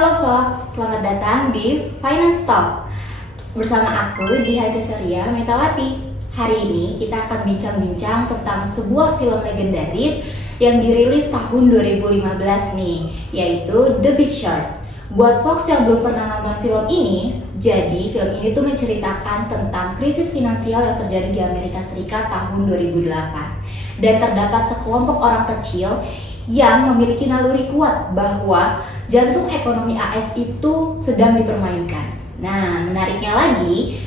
Halo Fox, selamat datang di Finance Talk. Bersama aku, Jiha Cesaria Metawati. Hari ini kita akan bincang-bincang tentang sebuah film legendaris yang dirilis tahun 2015 nih, yaitu The Big Short. Buat Fox yang belum pernah nonton film ini, jadi film ini tuh menceritakan tentang krisis finansial yang terjadi di Amerika Serikat tahun 2008. Dan terdapat sekelompok orang kecil yang memiliki naluri kuat bahwa jantung ekonomi AS itu sedang dipermainkan. Nah, menariknya lagi,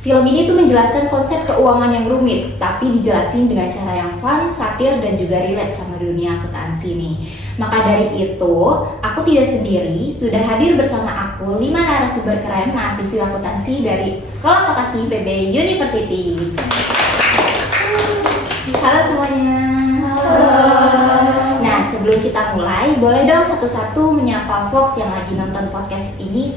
film ini tuh menjelaskan konsep keuangan yang rumit, tapi dijelasin dengan cara yang fun, satir, dan juga relate sama dunia akuntansi nih. Maka dari itu, aku tidak sendiri, sudah hadir bersama aku 5 narasumber keren mahasiswa akuntansi dari Sekolah Vokasi PB University. Halo semuanya. Nah, sebelum kita mulai, boleh dong satu-satu menyapa Fox yang lagi nonton podcast ini.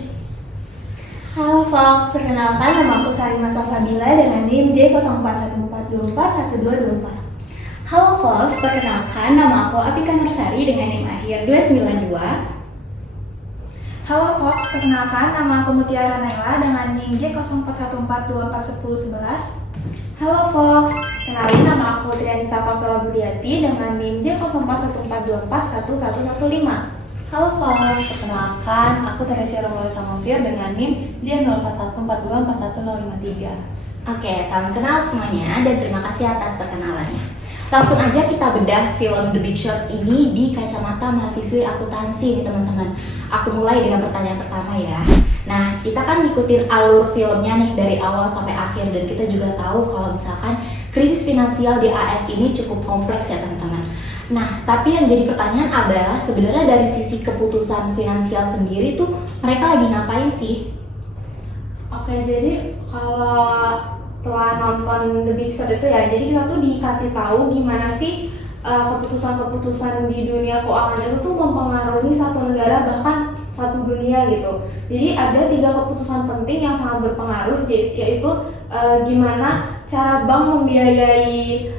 Halo Fox, perkenalkan nama aku Sarima Sofabila dengan NIM J0414241224. Halo Fox, perkenalkan nama aku Apika Nursari dengan NIM akhir 292. Halo Fox, perkenalkan nama aku Mutiara Naila dengan NIM J0414241011. Halo Fox, kenalin nama aku Trianisa Fasola Budiati dengan NIM J0414241115. Halo Fox, perkenalkan aku Teresia Romolo Samosir dengan NIM J0414241053. Oke, salam kenal semuanya dan terima kasih atas perkenalannya. Langsung aja kita bedah film The Big Short ini di kacamata mahasiswi akuntansi nih teman-teman. Aku mulai dengan pertanyaan pertama ya. Nah, kita kan ngikutin alur filmnya nih dari awal sampai akhir dan kita juga tahu kalau misalkan krisis finansial di AS ini cukup kompleks ya teman-teman. Nah, tapi yang jadi pertanyaan adalah sebenarnya dari sisi keputusan finansial sendiri tuh mereka lagi ngapain sih? Oke, jadi kalau setelah nonton The Big Short itu ya, jadi kita tuh dikasih tahu gimana sih keputusan-keputusan di dunia keuangan itu tuh mempengaruhi satu negara bahkan satu dunia gitu. Jadi ada 3 keputusan penting yang sangat berpengaruh, yaitu gimana cara bank membiayai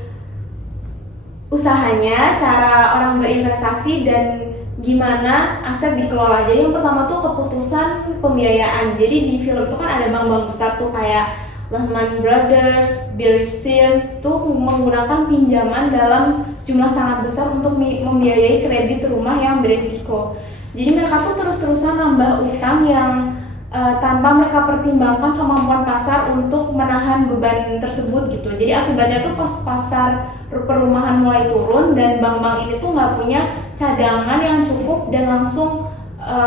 usahanya, cara orang berinvestasi, dan gimana aset dikelola. Jadi yang pertama tuh keputusan pembiayaan. Jadi di film itu kan ada bank-bank besar tuh kayak Lehman Brothers, Bear Stearns tuh menggunakan pinjaman dalam jumlah sangat besar untuk membiayai kredit rumah yang beresiko. Jadi mereka tuh terus-terusan nambah utang yang tanpa mereka pertimbangkan kemampuan pasar untuk menahan beban tersebut gitu. Jadi akibatnya tuh pas pasar perumahan mulai turun dan bank-bank ini tuh nggak punya cadangan yang cukup dan langsung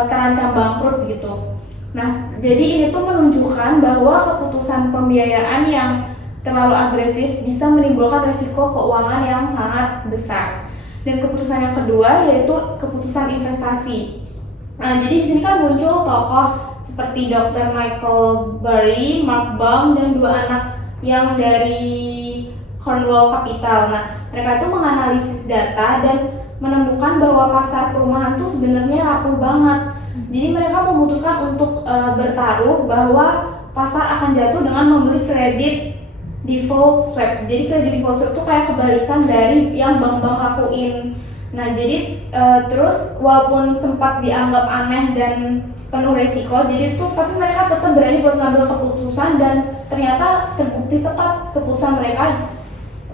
terancam bangkrut gitu. Nah, jadi ini tuh menunjukkan bahwa keputusan pembiayaan yang terlalu agresif bisa menimbulkan risiko keuangan yang sangat besar. Dan keputusan yang kedua yaitu keputusan investasi. Nah, jadi di sini kan muncul tokoh seperti Dr. Michael Burry, Mark Baum, dan 2 anak yang dari Cornwall Capital. Nah, mereka itu menganalisis data dan menemukan bahwa pasar perumahan tuh sebenarnya rapuh banget. Jadi mereka memutuskan untuk bertaruh bahwa pasar akan jatuh dengan membeli kredit default swap. Jadi kredit default swap itu kayak kebalikan dari yang bank-bank lakuin. Nah, jadi terus walaupun sempat dianggap aneh dan penuh resiko, jadi tuh tapi mereka tetap berani buat ngambil keputusan dan ternyata terbukti tepat keputusan mereka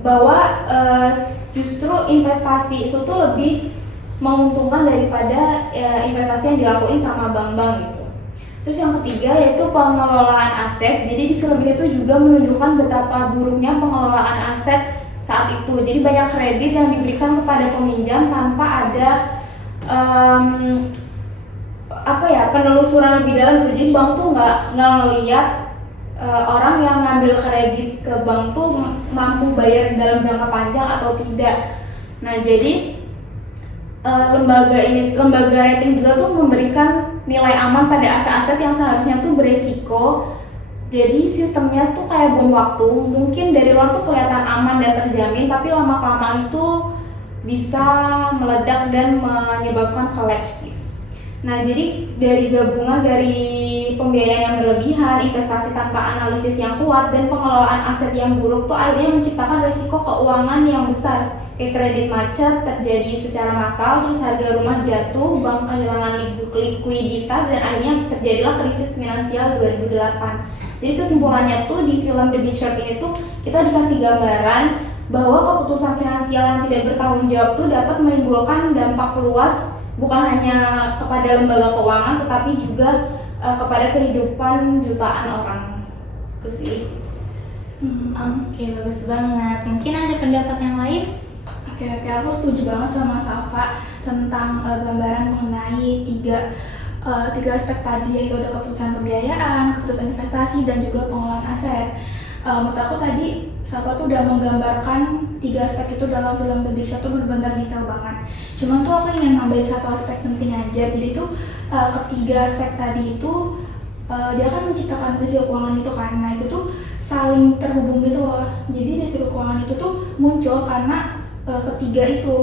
bahwa justru investasi itu tuh lebih menguntungkan daripada investasi yang dilakuin sama bank-bank gitu. Terus yang ketiga yaitu pengelolaan aset. Jadi di film ini tuh juga menunjukkan betapa buruknya pengelolaan aset saat itu. Jadi banyak kredit yang diberikan kepada peminjam tanpa ada penelusuran lebih dalam tuh. Jadi bank tuh nggak ngelihat orang yang ngambil kredit ke bank tuh mampu bayar dalam jangka panjang atau tidak. Nah, jadi lembaga rating juga tuh memberikan nilai aman pada aset-aset yang seharusnya tuh beresiko. Jadi sistemnya tuh kayak bom waktu. Mungkin dari luar tuh kelihatan aman dan terjamin, tapi lama-kelamaan tuh bisa meledak dan menyebabkan kolaps. Nah, jadi dari gabungan dari pembiayaan yang berlebihan, investasi tanpa analisis yang kuat, dan pengelolaan aset yang buruk tuh akhirnya menciptakan risiko keuangan yang besar. Kayak kredit macet terjadi secara massal, terus harga rumah jatuh, bank kehilangan likuiditas, dan akhirnya terjadilah krisis finansial 2008. Jadi kesimpulannya tuh di film The Big Short ini tuh kita dikasih gambaran bahwa keputusan finansial yang tidak bertanggung jawab tuh dapat menimbulkan dampak luas bukan hanya kepada lembaga keuangan tetapi juga kepada kehidupan jutaan orang. Itu sih. Oke, bagus banget. Mungkin ada pendapat yang lain? Oke, aku setuju banget sama Safa tentang gambaran mengenai tiga aspek tadi, yaitu ada keputusan pembiayaan, keputusan investasi, dan juga pengelolaan aset. Menurut aku tadi Safa tuh udah menggambarkan tiga aspek itu dalam film The Big Short tuh benar-benar detail banget. Cuman tuh aku ingin nambahin satu aspek penting aja. Jadi tuh ketiga aspek tadi itu dia akan menciptakan risiko keuangan itu kan. Nah itu tuh saling terhubung gitu loh. Jadi risiko keuangan itu tuh muncul karena ketiga itu.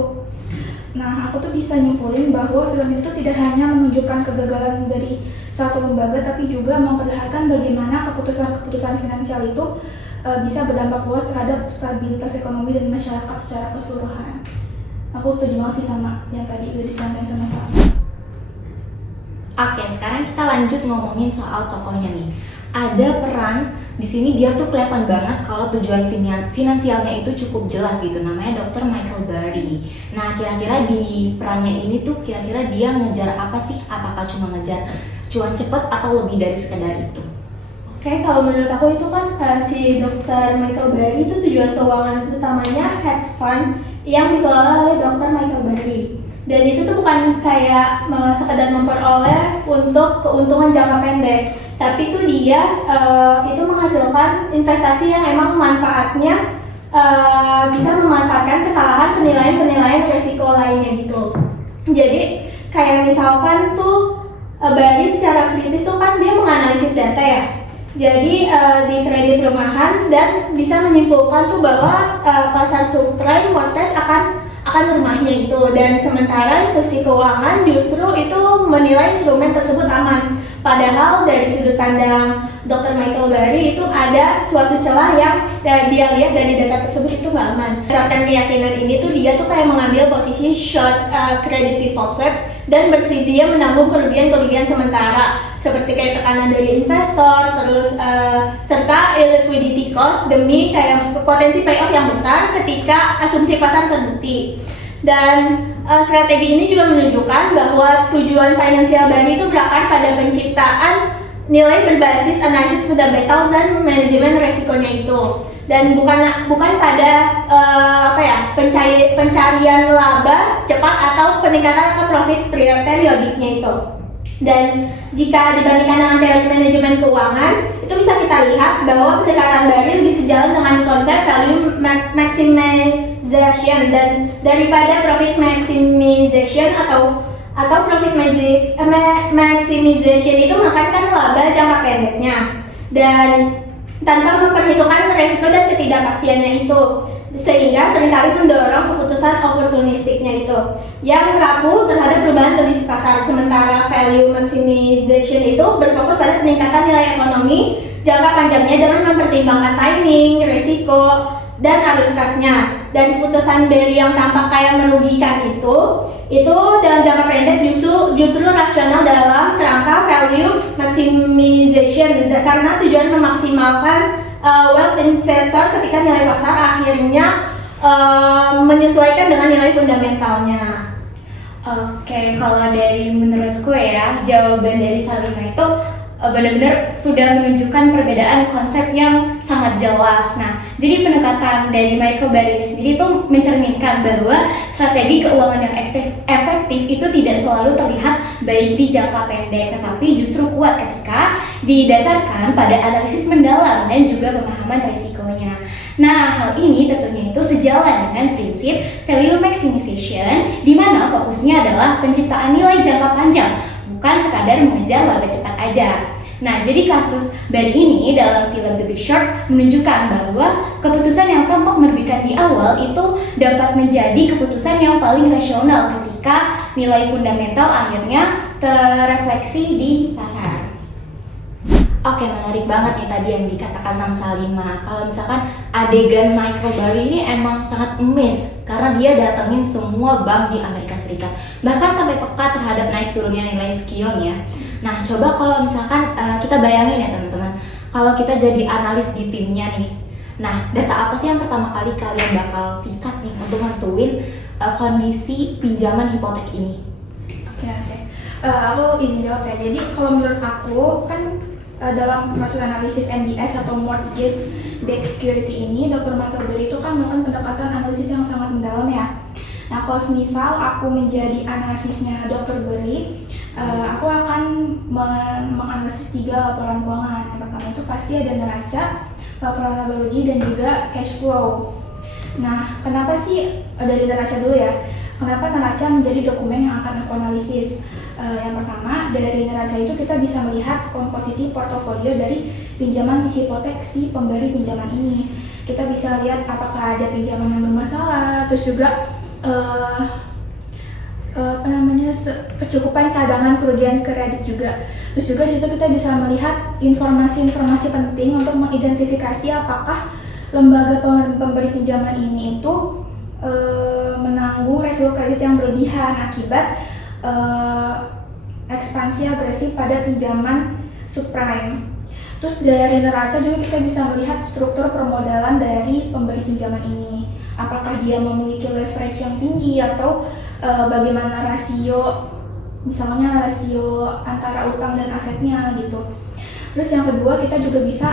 Nah, aku tuh bisa nyimpulin bahwa film itu tidak hanya menunjukkan kegagalan dari satu lembaga, tapi juga memperlihatkan bagaimana keputusan-keputusan finansial itu bisa berdampak luas terhadap stabilitas ekonomi dan masyarakat secara keseluruhan. Aku setuju banget sih sama yang tadi udah disampaikan sama Safa. Oke, sekarang kita lanjut ngomongin soal tokohnya nih. Ada peran di sini dia tuh kelihatan banget kalau tujuan finansialnya itu cukup jelas gitu, namanya Dr. Michael Burry. Nah, kira-kira di perannya ini tuh kira-kira dia ngejar apa sih? Apakah cuma ngejar cuan cepet atau lebih dari sekedar itu? Oke, kalau menurut aku itu kan si Dr. Michael Burry itu tujuan keuangan utamanya hedge fund yang dikelola oleh Dr. Michael Burry. Dan itu tuh bukan kayak sekedar memperoleh untuk keuntungan jangka pendek, tapi itu dia itu menghasilkan investasi yang emang manfaatnya bisa memanfaatkan kesalahan penilaian resiko lainnya gitu. Jadi kayak misalkan tuh Burry secara kritis tuh kan dia menganalisis data ya. Jadi di kredit perumahan dan bisa menyimpulkan tuh bahwa pasar subprime mortgage akan rumahnya itu, dan sementara institusi keuangan justru itu menilai instrumen tersebut aman. Padahal dari sudut pandang Dr. Michael Burry itu ada suatu celah yang dia lihat dari data tersebut itu nggak aman. Berdasarkan keyakinan ini tuh dia tuh kayak mengambil posisi short credit default swap dan bersedia menanggung kerugian sementara seperti kayak tekanan dari investor, terus serta liquidity cost demi kayak potensi payoff yang besar ketika asumsi pasar terbukti. Dan strategi ini juga menunjukkan bahwa tujuan finansial Burry itu berakar pada penciptaan nilai berbasis analisis fundamental dan manajemen resikonya itu, dan bukan pada pencarian laba cepat atau peningkatan profit periodiknya itu. Dan jika dibandingkan dengan teori manajemen keuangan, itu bisa kita lihat bahwa pendekatan Burry lebih sejalan dengan konsep value maximization dan daripada profit maximization atau profit maximization itu menekankan laba jangka pendeknya dan tanpa memperhitungkan resiko dan ketidakpastiannya itu, sehingga seringkali mendorong keputusan oportunistiknya itu yang rapuh terhadap perubahan kondisi pasar. Sementara value maximization itu berfokus pada peningkatan nilai ekonomi jangka panjangnya dengan mempertimbangkan timing, risiko, dan arus kasnya. Dan keputusan Burry yang tampak kayak merugikan itu dalam jangka pendek justru rasional dalam kerangka value maximization karena tujuan memaksimalkan wealth investor ketika nilai pasar akhirnya menyesuaikan dengan nilai fundamentalnya. Oke, kalau dari menurutku ya, jawaban dari Salima itu benar-benar sudah menunjukkan perbedaan konsep yang sangat jelas. Nah, jadi pendekatan dari Michael Burry ini sendiri itu mencerminkan bahwa strategi keuangan yang efektif itu tidak selalu terlihat baik di jangka pendek, tetapi justru kuat ketika didasarkan pada analisis mendalam dan juga pemahaman risikonya. Nah, hal ini tentunya itu sejalan dengan prinsip value maximization, di mana fokusnya adalah penciptaan nilai jangka panjang, bukan sekadar mengejar laba cepat aja. Nah, jadi kasus Burry ini dalam film The Big Short menunjukkan bahwa keputusan yang tampak merugikan di awal itu dapat menjadi keputusan yang paling rasional ketika nilai fundamental akhirnya terefleksi di pasar. Oke, menarik banget nih tadi yang dikatakan sama Salima. Kalau misalkan adegan Michael Burry ini emang sangat miss karena dia datengin semua bank di Amerika Serikat, bahkan sampai peka terhadap naik turunnya nilai spion ya. Nah, coba kalau misalkan kita bayangin ya teman-teman, kalau kita jadi analis di timnya nih. Nah, data apa sih yang pertama kali kalian bakal sikat nih untuk nentuin kondisi pinjaman hipotek ini? Oke. Aku izin jawab ya. Jadi kalau menurut aku kan dalam proses analisis MBS atau mortgage backed security ini, Dr. Michael Burry itu kan melakukan pendekatan analisis yang sangat mendalam ya. Nah, kalau misal aku menjadi analisisnya Dr. Burry, aku akan menganalisis 3 laporan keuangan. Yang pertama itu pasti ada neraca, laporan laba rugi, dan juga cash flow. Nah, kenapa sih dari neraca dulu ya? Kenapa neraca menjadi dokumen yang akan aku analisis? Yang pertama, dari neraca itu kita bisa melihat komposisi portofolio dari pinjaman hipotek si pemberi pinjaman ini. Kita bisa lihat apakah ada pinjaman yang bermasalah, terus juga kecukupan cadangan kerugian kredit juga. Terus juga di situ kita bisa melihat informasi-informasi penting untuk mengidentifikasi apakah lembaga pemberi pinjaman ini itu menanggung resiko kredit yang berlebihan akibat ekspansi agresif pada pinjaman subprime. Terus dari neraca juga kita bisa melihat struktur permodalan dari pemberi pinjaman ini. Apakah dia memiliki leverage yang tinggi atau bagaimana rasio, misalnya rasio antara utang dan asetnya gitu. Terus yang kedua, kita juga bisa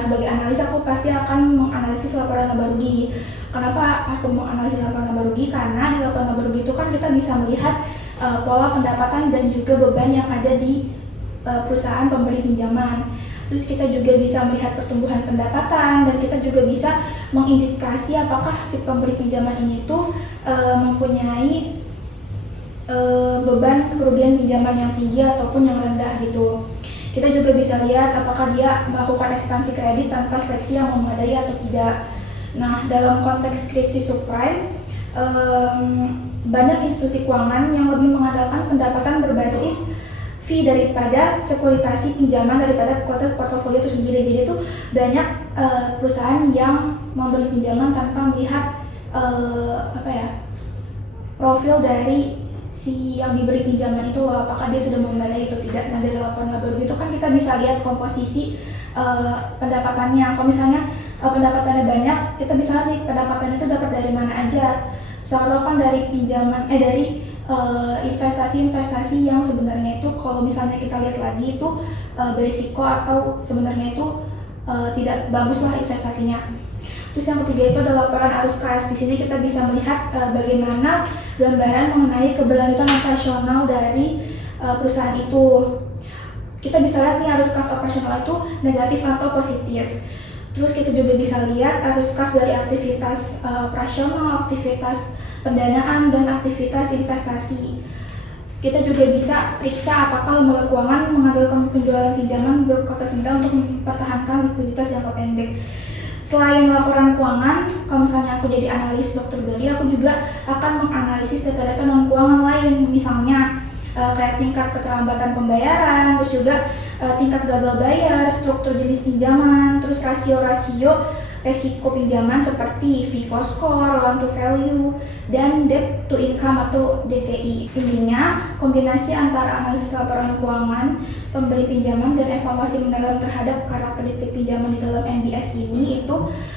sebagai analis aku pasti akan menganalisis laporan laba rugi. Kenapa aku menganalisis laporan laba rugi? Karena di laporan laba rugi itu kan kita bisa melihat pola pendapatan dan juga beban yang ada di perusahaan pemberi pinjaman. Terus kita juga bisa melihat pertumbuhan pendapatan, dan kita juga bisa mengindikasi apakah si pemberi pinjaman ini tuh mempunyai beban kerugian pinjaman yang tinggi ataupun yang rendah gitu. Kita juga bisa lihat apakah dia melakukan ekspansi kredit tanpa seleksi yang memadai atau tidak. Nah, dalam konteks krisis subprime, banyak institusi keuangan yang lebih mengandalkan pendapatan berbasis fee daripada sekuritasi pinjaman daripada portofolio itu sendiri. Jadi itu banyak perusahaan yang memberi pinjaman tanpa melihat profil dari si yang diberi pinjaman itu, apakah dia sudah memadai atau tidak. Nah, dari laporan laba rugi itu kan kita bisa lihat komposisi pendapatannya. Kalau misalnya pendapatannya banyak, kita bisa lihat pendapatannya itu dapat dari mana aja. Misalnya kan dari pinjaman dari investasi-investasi yang sebenarnya itu kalau misalnya kita lihat lagi itu berisiko atau sebenarnya itu tidak bagus lah investasinya. Terus yang ketiga itu adalah laporan arus kas. Di sini kita bisa melihat bagaimana gambaran mengenai keberlanjutan operasional dari perusahaan itu. Kita bisa lihat nih arus kas operasional itu negatif atau positif. Terus kita juga bisa lihat arus kas dari aktivitas operasional, aktivitas pendanaan, dan aktivitas investasi. Kita juga bisa periksa apakah lembaga keuangan mengandalkan penjualan pinjaman berkualitas rendah untuk mempertahankan likuiditas jangka pendek. Selain laporan keuangan, kalau misalnya aku jadi analis Dr. Burry, aku juga akan menganalisis data-data non keuangan lain, misalnya kayak tingkat keterlambatan pembayaran, terus juga tingkat gagal bayar, struktur jenis pinjaman, terus rasio-rasio resiko pinjaman seperti FICO score, loan to value, dan debt to income atau DTI. Intinya, kombinasi antara analisis laporan keuangan, pemberi pinjaman, dan evaluasi mendalam terhadap karakteristik pinjaman di dalam MBS ini itu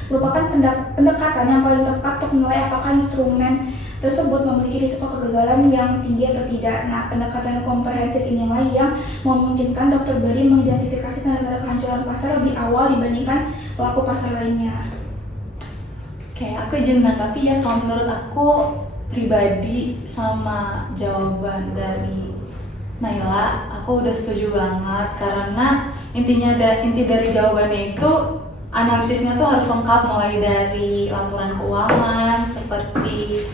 merupakan pendekatan yang paling tepat untuk menilai apakah instrumen tersebut memiliki risiko kegagalan yang tinggi atau tidak. Nah, pendekatan komprehensif inilah yang memungkinkan Dr. Burry mengidentifikasi tanda-tanda kehancuran pasar lebih awal dibandingkan pelaku pasar lainnya. Oke, aku izin menanggapi ya. Kalau menurut aku pribadi sama jawaban dari Naila, aku udah setuju banget karena inti dari jawabannya itu analisisnya tuh harus lengkap, mulai dari laporan keuangan seperti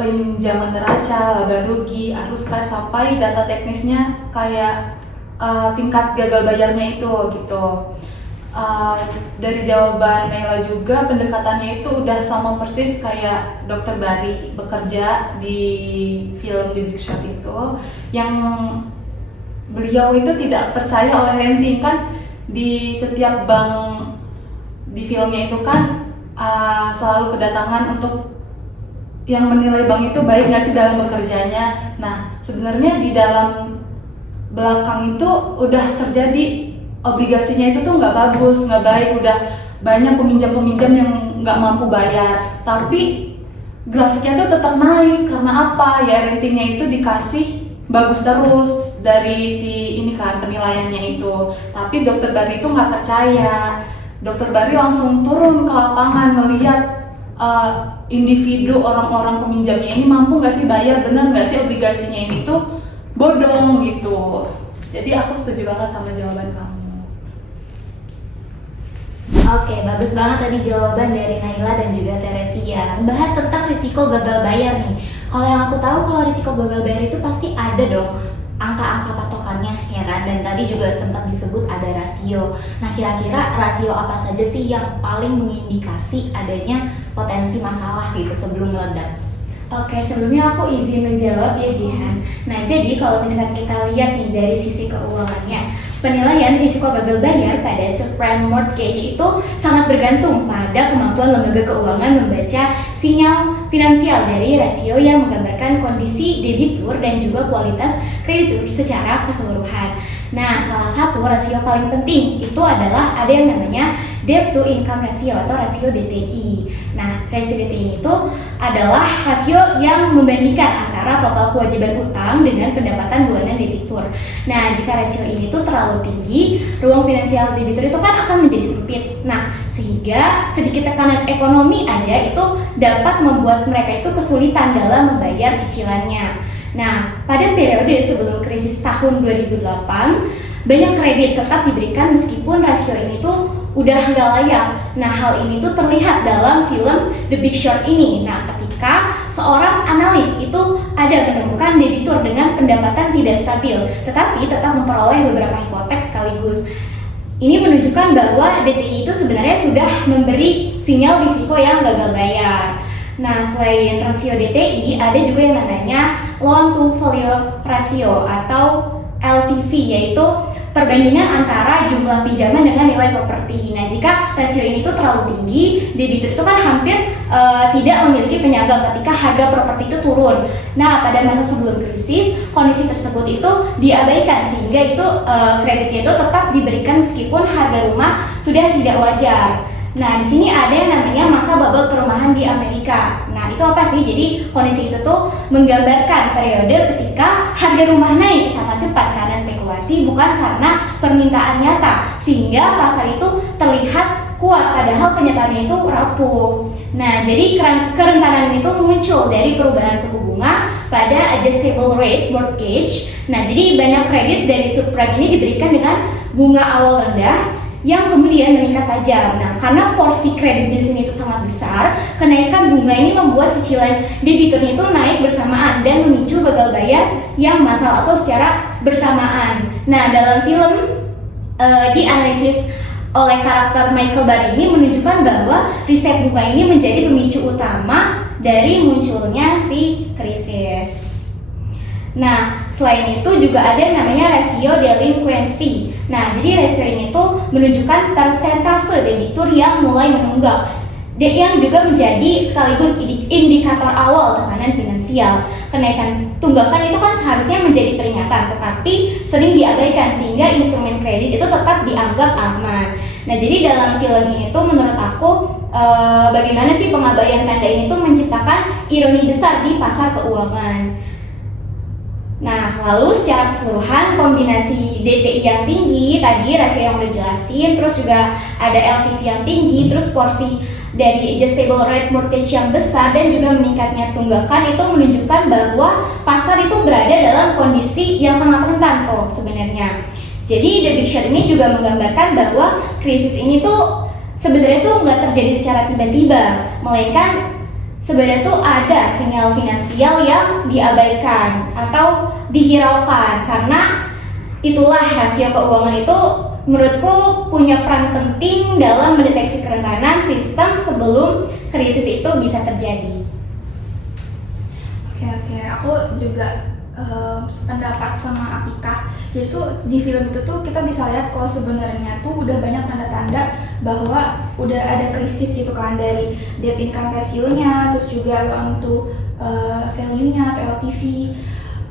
pinjaman neraca, laba rugi, arus kas, sampai data teknisnya kayak tingkat gagal bayarnya itu gitu. Dari jawaban Naila juga pendekatannya itu udah sama persis kayak Dr. Burry bekerja di film The Big Short itu. itu yang beliau itu tidak percaya oleh renting. Kan di setiap bank di filmnya itu kan selalu kedatangan untuk yang menilai bank itu baik nggak sih dalam bekerjanya. Nah, sebenarnya di dalam belakang itu udah terjadi obligasinya itu tuh nggak bagus, nggak baik, udah banyak peminjam-peminjam yang nggak mampu bayar. Tapi grafiknya tuh tetap naik karena apa? Ya ratingnya itu dikasih bagus terus dari si ini kan penilaiannya itu. Tapi dokter Bari itu nggak percaya. Dokter Bari langsung turun ke lapangan melihat individu orang-orang peminjamnya ini mampu nggak sih bayar, benar nggak sih obligasinya ini tuh bodong gitu. Jadi aku setuju banget sama jawaban kamu. Oke, bagus banget tadi jawaban dari Naila dan juga Teresia. Membahas tentang risiko gagal bayar nih. Kalau yang aku tahu, kalau risiko gagal bayar itu pasti ada dong angka-angka patokannya, ya kan? Dan tadi juga sempat disebut ada rasio. Nah, kira-kira rasio apa saja sih yang paling mengindikasi adanya potensi masalah gitu sebelum meledak? Oke, sebelumnya aku izin menjawab ya Jihan. Nah, jadi kalau misalkan kita lihat nih dari sisi keuangannya, penilaian risiko gagal bayar pada subprime mortgage itu sangat bergantung pada kemampuan lembaga keuangan membaca sinyal finansial dari rasio yang menggambarkan kondisi debitur dan juga kualitas kreditur secara keseluruhan. Nah, salah satu rasio paling penting itu adalah ada yang namanya debt to income ratio atau rasio DTI. Nah, rasio DTI itu adalah rasio yang membandingkan antara total kewajiban utang dengan pendapatan bulanan debitur. Nah, jika rasio ini tuh terlalu tinggi, ruang finansial debitur itu kan akan menjadi sempit. Nah, sehingga sedikit tekanan ekonomi aja itu dapat membuat mereka itu kesulitan dalam membayar cicilannya. Nah, pada periode sebelum krisis tahun 2008, banyak kredit tetap diberikan meskipun rasio ini tuh udah nggak layak. Nah, hal ini tuh terlihat dalam film The Big Short ini. Nah, ketika seorang analis itu ada menemukan debitur dengan pendapatan tidak stabil, tetapi tetap memperoleh beberapa hipotek sekaligus. Ini menunjukkan bahwa DTI itu sebenarnya sudah memberi sinyal risiko yang gagal bayar. Nah, selain rasio DTI, ada juga yang namanya loan to value ratio atau LTV, yaitu perbandingan antara jumlah pinjaman dengan nilai properti. Nah, jika rasio ini tuh terlalu tinggi, debitur itu kan hampir tidak memiliki penyangga ketika harga properti itu turun. Nah, pada masa sebelum krisis, kondisi tersebut itu diabaikan sehingga itu kreditnya itu tetap diberikan meskipun harga rumah sudah tidak wajar. Nah, di sini ada yang namanya masa bubble perumahan di Amerika. Nah, itu apa sih? Jadi kondisi itu tuh menggambarkan periode ketika harga rumah naik sangat cepat karena spekulasi, bukan karena permintaan nyata, sehingga pasar itu terlihat kuat padahal kenyataannya itu rapuh. Nah, jadi kerentanan itu muncul dari perubahan suku bunga pada adjustable rate mortgage. Nah, jadi banyak kredit dari subprime ini diberikan dengan bunga awal rendah yang kemudian meningkat tajam. Nah, karena porsi kredit jenis ini itu sangat besar, kenaikan bunga ini membuat cicilan debiturnya itu naik bersamaan dan memicu gagal bayar yang massal atau secara bersamaan. Nah, dalam film dianalisis oleh karakter Michael Burry ini menunjukkan bahwa riset bunga ini menjadi pemicu utama dari munculnya si krisis. Nah, selain itu juga ada yang namanya rasio delinquency. Nah, jadi rasio ini tuh menunjukkan persentase debitur yang mulai menunggak, yang juga menjadi sekaligus indikator awal tekanan finansial. Kenaikan tunggakan itu kan seharusnya menjadi peringatan, tetapi sering diabaikan sehingga instrumen kredit itu tetap dianggap aman. Nah, jadi dalam film ini tuh menurut aku bagaimana sih pengabaian tanda ini tuh menciptakan ironi besar di pasar keuangan. Nah, lalu secara keseluruhan kombinasi DTI yang tinggi, tadi rasio yang udah jelasin, terus juga ada LTV yang tinggi, terus porsi dari adjustable rate mortgage yang besar dan juga meningkatnya tunggakan itu menunjukkan bahwa pasar itu berada dalam kondisi yang sangat rentan tuh sebenarnya. Jadi The Big Short ini juga menggambarkan bahwa krisis ini tuh sebenarnya tuh nggak terjadi secara tiba-tiba, melainkan sebenarnya tuh ada sinyal finansial yang diabaikan atau dihiraukan. Karena itulah rasio keuangan itu menurutku punya peran penting dalam mendeteksi kerentanan sistem sebelum krisis itu bisa terjadi. Oke, aku juga pendapat sama Apika. Jadi tuh di film itu tuh kita bisa lihat kalau sebenarnya tuh udah banyak tanda-tanda bahwa udah ada krisis gitu kan, dari debt income ratio-nya, terus juga loan to value-nya atau LTV.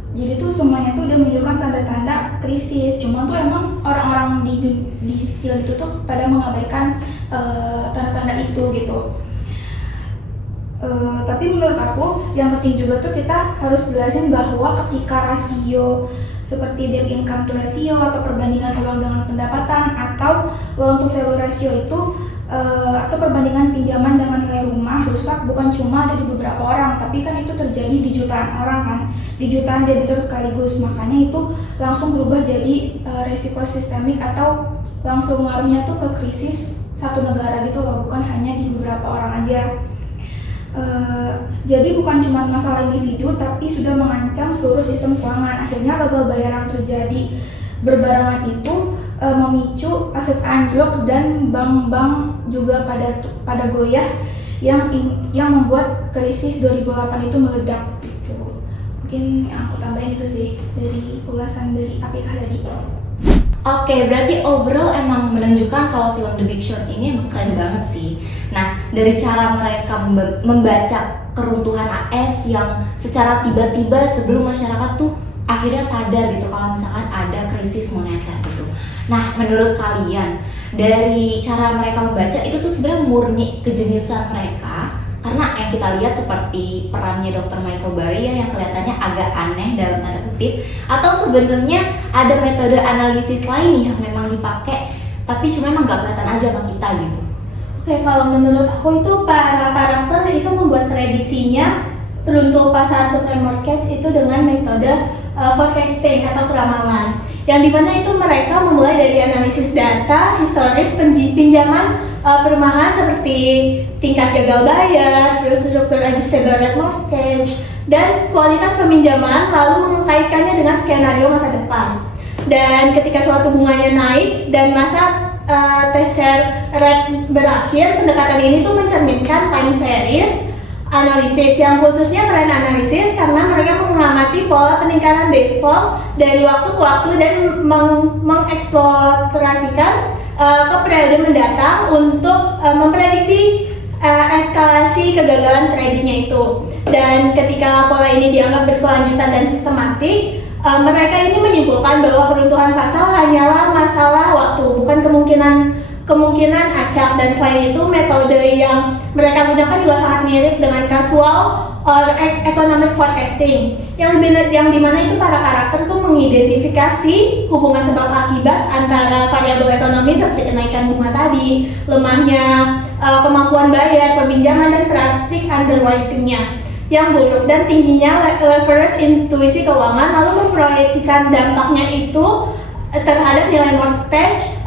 Jadi tuh semuanya tuh udah menunjukkan tanda-tanda krisis. Cuma tuh emang orang-orang di film itu tuh pada mengabaikan tanda-tanda itu gitu. Tapi menurut aku yang penting juga tuh kita harus jelasin bahwa ketika rasio seperti debt income to ratio atau perbandingan uang dengan pendapatan atau loan to value ratio itu atau perbandingan pinjaman dengan nilai rumah rusak bukan cuma ada di beberapa orang, tapi kan itu terjadi di jutaan orang kan, di jutaan debitur sekaligus. Makanya itu langsung berubah jadi resiko sistemik atau langsung ngaruhnya tuh ke krisis satu negara gitu loh, bukan hanya di beberapa orang aja. Jadi bukan cuma masalah individu tapi sudah mengancam seluruh sistem keuangan. Akhirnya gagal bayar yang terjadi berbarengan itu memicu aset anjlok dan bank-bank juga pada goyah yang membuat krisis 2008 itu meledak gitu. Mungkin yang aku tambahin itu sih dari ulasan dari Apika tadi. Oke, berarti overall emang menunjukkan kalau film The Big Short ini emang keren banget sih. Nah, dari cara mereka membaca keruntuhan AS yang secara tiba-tiba sebelum masyarakat tuh akhirnya sadar gitu kalau misalkan ada krisis moneter gitu. Nah, menurut kalian dari cara mereka membaca itu tuh sebenarnya murni kejeniusan mereka? Karena yang kita lihat seperti perannya Dr. Michael Burry ya, yang kelihatannya agak aneh dalam tanda kutip, atau sebenarnya ada metode analisis lain nih yang memang dipakai tapi cuma emang gak kelihatan aja sama kita gitu. Oke, kalau menurut aku itu para karakter itu membuat prediksinya untuk pasar subprime mortgage itu dengan metode forecasting atau peramalan, yang dimana itu mereka memulai dari analisis data historis pinjaman perumahan seperti tingkat gagal bayar, terus struktur adjustable rate mortgage, dan kualitas peminjaman, lalu mengkaitkannya dengan skenario masa depan. Dan ketika suatu bunganya naik dan masa teaser rate berakhir, pendekatan ini tuh mencerminkan time series analisis yang khususnya trend analisis, karena mereka mengamati pola peningkatan default dari waktu ke waktu dan mengeksplorasikan ke periode mendatang untuk memprediksi eskalasi kegagalan kreditnya itu. Dan ketika pola ini dianggap berkelanjutan dan sistematik, mereka ini menyimpulkan bahwa keruntuhan pasar hanyalah masalah waktu, bukan kemungkinan acak. Dan selain itu, metode yang mereka gunakan juga sangat mirip dengan casual or economic forecasting, yang dimana itu para karakter tuh mengidentifikasi hubungan sebab akibat antara variabel ekonomi seperti kenaikan bunga tadi, lemahnya kemampuan bayar, peminjaman, dan praktik underwriting-nya yang buruk, dan tingginya leverage intuisi keuangan, lalu memproyeksikan dampaknya itu terhadap nilai mortgage,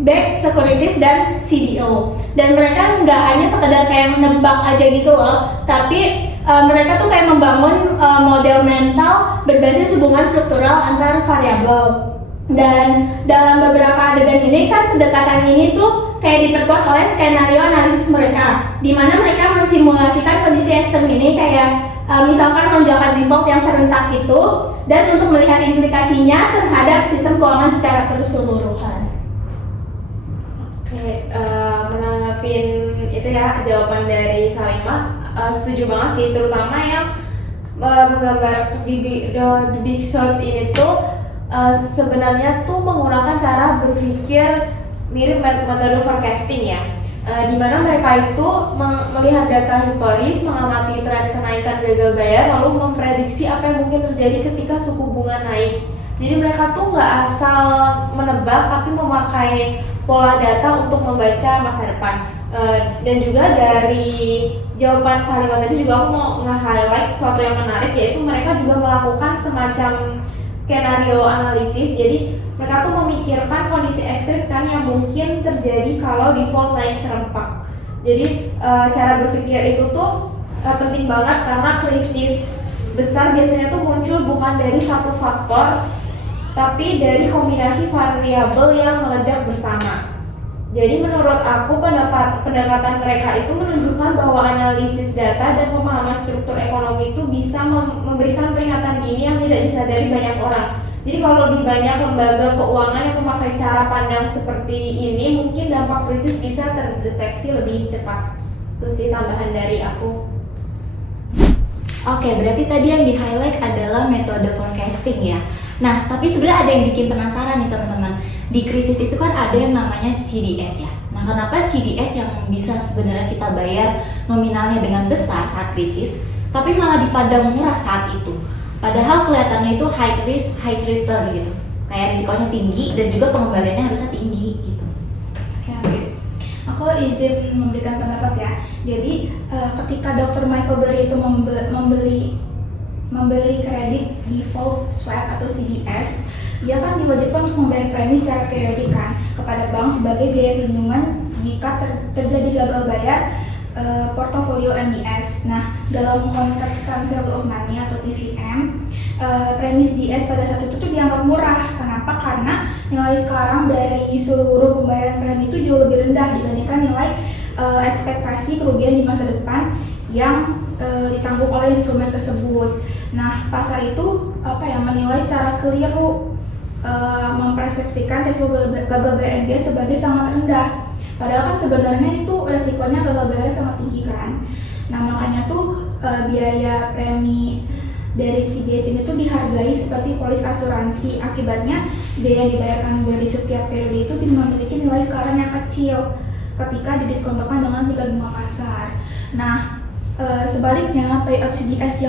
back securities, dan CDO. Dan mereka nggak hanya sekedar kayak menebak aja gitu loh, tapi mereka tuh kayak membangun model mental berbasis hubungan struktural antar variabel. Dan dalam beberapa adegan ini kan pendekatan ini tuh kayak diperkuat oleh skenario analisis mereka, di mana mereka mensimulasikan kondisi ekstrem ini kayak misalkan lonjakan default yang serentak itu, dan untuk melihat implikasinya terhadap sistem keuangan secara keseluruhan. Oke, menanggapin itu ya jawaban dari Salimah, setuju banget sih, terutama yang menggambar di The Big Short ini tuh sebenarnya tuh menggunakan cara berpikir mirip metode forecasting ya, di mana mereka itu melihat data historis, mengamati tren kenaikan gagal bayar, lalu memprediksi apa yang mungkin terjadi ketika suku bunga naik. Jadi mereka tuh nggak asal menebak, tapi memakai pola data untuk membaca masa depan. Dan juga dari jawaban Salimah tadi juga aku mau nge-highlight sesuatu yang menarik, yaitu mereka juga melakukan semacam skenario analisis. Jadi mereka tuh memikirkan kondisi ekstrim kan yang mungkin terjadi kalau default naik serempak. Jadi cara berpikir itu tuh penting banget, karena krisis besar biasanya tuh muncul bukan dari satu faktor, tapi dari kombinasi variabel yang meledak bersama. Jadi menurut aku pendekatan mereka itu menunjukkan bahwa analisis data dan pemahaman struktur ekonomi itu bisa memberikan peringatan dini yang tidak disadari banyak orang. Jadi kalau di banyak lembaga keuangan yang memakai cara pandang seperti ini, mungkin dampak krisis bisa terdeteksi lebih cepat. Itu sih tambahan dari aku. Oke, berarti tadi yang di-highlight adalah metode forecasting ya. Nah, tapi sebenarnya ada yang bikin penasaran nih teman-teman. Di krisis itu kan ada yang namanya CDS ya. Nah, kenapa CDS yang bisa sebenarnya kita bayar nominalnya dengan besar saat krisis, tapi malah dipandang murah saat itu? Padahal kelihatannya itu high risk, high return gitu. Kayak risikonya tinggi dan juga pengembaliannya harusnya tinggi gitu. Oke. Aku izin memberikan pendapat ya. Jadi ketika Dr. Michael Burry itu membeli kredit default swap atau CDS, dia kan diwajibkan untuk membayar premi secara periodik kan kepada bank sebagai biaya perlindungan jika terjadi gagal bayar portofolio MBS. Nah, dalam konteks time value of money atau TVM, premi CDS pada saat itu tuh dianggap murah. Kenapa? Karena nilai sekarang dari seluruh pembayaran premi itu jauh lebih rendah dibandingkan nilai ekspektasi kerugian di masa depan yang ditanggung oleh instrumen tersebut. Nah, pasar itu menilai secara keliru, mempersepsikan risiko gagal bayar MBS sebagai sangat rendah. Padahal kan sebenarnya itu resikonya gagal bayar sangat tinggi kan. Nah, makanya tuh biaya premi dari CDS ini tuh dihargai seperti polis asuransi. Akibatnya biaya yang dibayarkan dari setiap periode itu memiliki nilai sekarang yang kecil ketika didiskontokan dengan tingkat bunga pasar. Nah, sebaliknya payout CDS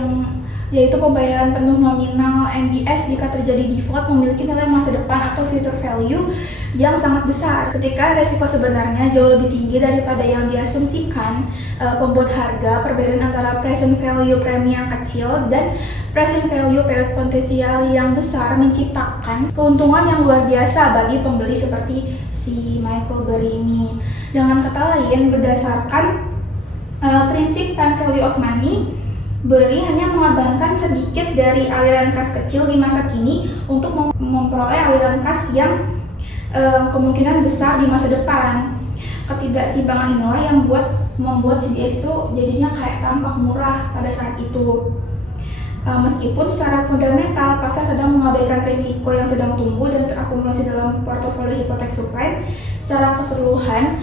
yaitu pembayaran penuh nominal MBS jika terjadi default memiliki nilai masa depan atau future value yang sangat besar. Ketika resiko sebenarnya jauh lebih tinggi daripada yang diasumsikan, pembuat harga perbedaan antara present value premi yang kecil dan present value payout potensial yang besar menciptakan keuntungan yang luar biasa bagi pembeli seperti si Michael Burry ini. Dengan kata lain, berdasarkan prinsip time value of money, Burry hanya mengorbankan sedikit dari aliran kas kecil di masa kini untuk memperoleh aliran kas yang kemungkinan besar di masa depan. Ketidakseimbangan inilah yang membuat CDS itu jadinya kayak tampak murah pada saat itu. Meskipun secara fundamental pasar sedang mengabaikan risiko yang sedang tumbuh dan terakumulasi dalam portofolio hipotek subprime, secara keseluruhan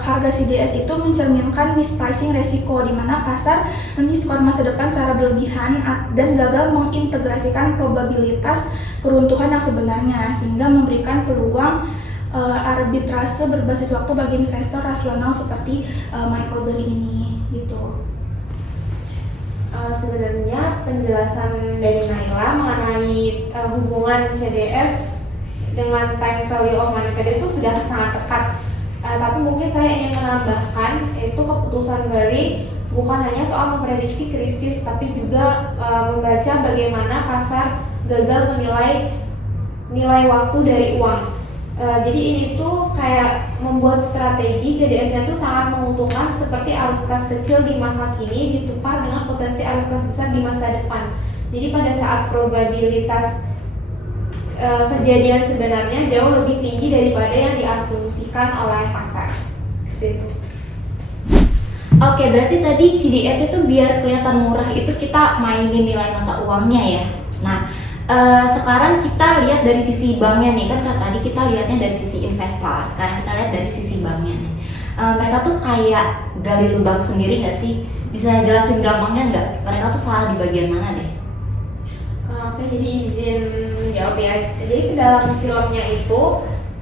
harga CDS itu mencerminkan mispricing risiko di mana pasar mendiskon masa depan secara berlebihan dan gagal mengintegrasikan probabilitas keruntuhan yang sebenarnya, sehingga memberikan peluang arbitrase berbasis waktu bagi investor rasional seperti Michael Burry ini gitu. Sebenarnya penjelasan dari Naila mengenai hubungan CDS dengan time value of money tadi itu sudah sangat tepat. Tapi mungkin saya ingin menambahkan, itu keputusan Burry bukan hanya soal memprediksi krisis, tapi juga membaca bagaimana pasar gagal menilai nilai waktu dari uang. Jadi ini tuh kayak membuat strategi CDS-nya tuh sangat menguntungkan seperti arus kas kecil di masa kini ditukar dengan potensi arus kas besar di masa depan. Jadi pada saat probabilitas kejadian sebenarnya jauh lebih tinggi daripada yang diasumsikan oleh pasar. Seperti itu. Oke, berarti tadi CDS itu biar kelihatan murah itu kita mainin nilai mata uangnya ya. Nah, sekarang kita lihat dari sisi banknya nih, kan tadi kita lihatnya dari sisi investor, sekarang kita lihat dari sisi banknya nih. Mereka tuh kayak gali lubang sendiri nggak sih? Bisa jelasin gampangnya nggak? Mereka tuh salah di bagian mana deh? Oke, jadi izin jawab ya. Jadi dalam filmnya itu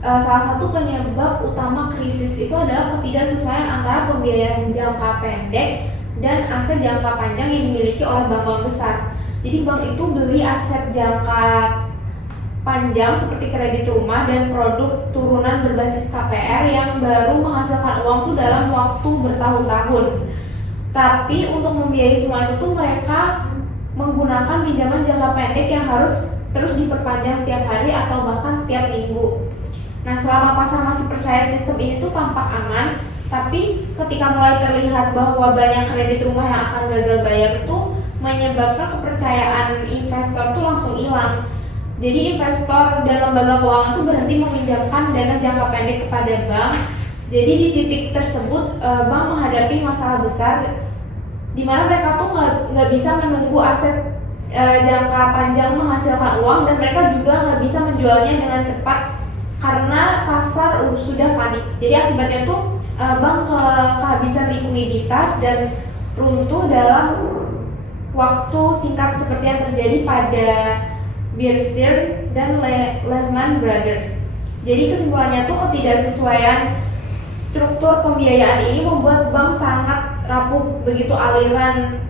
salah satu penyebab utama krisis itu adalah ketidaksesuaian antara pembiayaan jangka pendek dan aset jangka panjang yang dimiliki oleh bank-bank besar. Jadi bank itu beli aset jangka panjang seperti kredit rumah dan produk turunan berbasis KPR yang baru menghasilkan uang tuh dalam waktu bertahun-tahun. Tapi untuk membiayai semua itu tuh mereka menggunakan pinjaman jangka pendek yang harus terus diperpanjang setiap hari atau bahkan setiap minggu. Nah, selama pasar masih percaya sistem ini tuh tampak aman, tapi ketika mulai terlihat bahwa banyak kredit rumah yang akan gagal bayar itu menyebabkan kepercayaan investor tuh langsung hilang. Jadi investor dan lembaga keuangan itu berhenti meminjamkan dana jangka pendek kepada bank. Jadi di titik tersebut bank menghadapi masalah besar di mana mereka tuh nggak bisa menunggu aset jangka panjang menghasilkan uang, dan mereka juga nggak bisa menjualnya dengan cepat karena pasar sudah panik. Jadi akibatnya tuh bank kehabisan likuiditas dan runtuh dalam waktu singkat seperti yang terjadi pada Bear Stearns dan Lehman Brothers. Jadi kesimpulannya tuh ketidaksesuaian struktur pembiayaan ini membuat bank sangat rapuh. Begitu aliran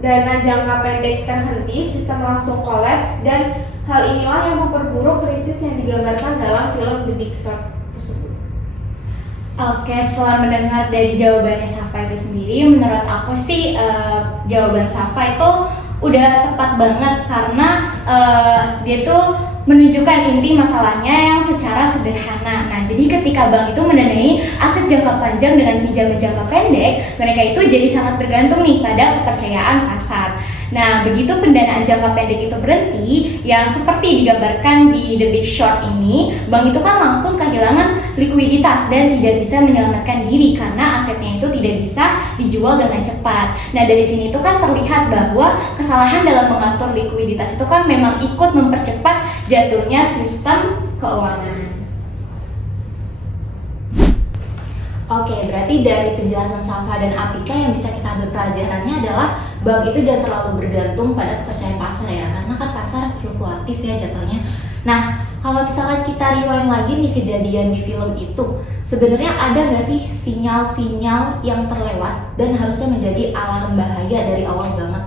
dana jangka pendek terhenti, sistem langsung kolaps, dan hal inilah yang memperburuk krisis yang digambarkan dalam film The Big Short tersebut. Oke, setelah mendengar dari jawabannya Safa itu sendiri, menurut aku sih jawaban Safa itu udah tepat banget karena dia tuh menunjukkan inti masalahnya yang secara sederhana. Nah, jadi ketika bank itu mendanai aset jangka panjang dengan pinjaman jangka pendek, mereka itu jadi sangat bergantung nih pada kepercayaan pasar. Nah, begitu pendanaan jangka pendek itu berhenti, yang seperti digambarkan di The Big Short ini, bank itu kan langsung kehilangan likuiditas dan tidak bisa menyelamatkan diri karena asetnya itu tidak bisa dijual dengan cepat. Nah, dari sini itu kan terlihat bahwa kesalahan dalam mengatur likuiditas itu kan memang ikut mempercepat jatuhnya sistem keuangan. Oke, berarti dari penjelasan Safa dan Apika yang bisa kita ambil pelajarannya adalah bank itu jangan terlalu bergantung pada kepercayaan pasar ya, karena kan pasar fluktuatif ya jatuhnya. Nah, kalau misalkan kita rewind lagi nih kejadian di film itu, sebenarnya ada nggak sih sinyal-sinyal yang terlewat dan harusnya menjadi alarm bahaya dari awal banget?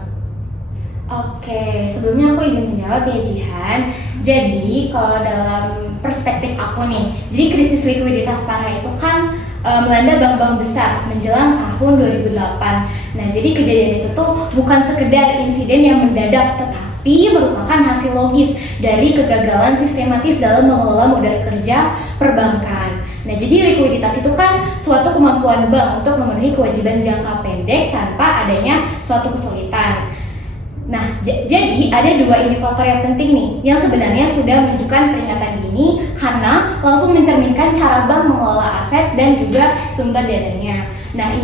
Oke, sebelumnya aku izin menjawab ya Jihan. Jadi kalau dalam perspektif aku nih, jadi krisis likuiditas parah itu kan melanda bank-bank besar menjelang tahun 2008. Nah, jadi kejadian itu tuh bukan sekedar insiden yang mendadak, tetapi merupakan hasil logis dari kegagalan sistematis dalam mengelola modal kerja perbankan. Nah, jadi likuiditas itu kan suatu kemampuan bank untuk memenuhi kewajiban jangka pendek tanpa adanya suatu kesulitan. Nah, jadi ada dua indikator yang penting nih, yang sebenarnya sudah menunjukkan peringatan dini karena langsung mencerminkan cara bank mengelola aset dan juga sumber dananya. Nah,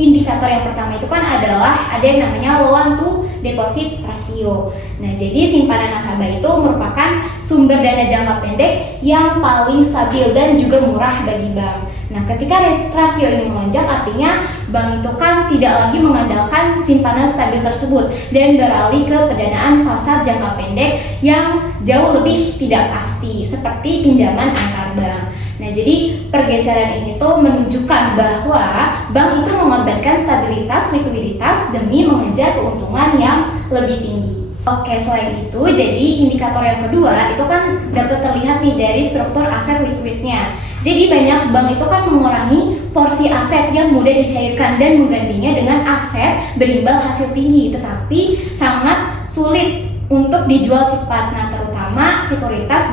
indikator yang pertama itu kan adalah ada yang namanya loan to deposit ratio. Nah, jadi simpanan nasabah itu merupakan sumber dana jangka pendek yang paling stabil dan juga murah bagi bank. Nah, ketika rasio ini melonjak, artinya bank itu kan tidak lagi mengandalkan simpanan stabil tersebut dan beralih ke pendanaan pasar jangka pendek yang jauh lebih tidak pasti, seperti pinjaman antar bank. Nah, jadi pergeseran ini tuh menunjukkan bahwa bank itu mengorbankan stabilitas likuiditas demi mengejar keuntungan yang lebih tinggi. Oke, selain itu, jadi indikator yang kedua itu kan dapat terlihat nih dari struktur aset likuidnya. Jadi banyak bank itu kan mengurangi porsi aset yang mudah dicairkan dan menggantinya dengan aset berimbal hasil tinggi, tetapi sangat sulit untuk dijual cepat. Nah, terutama sekuritas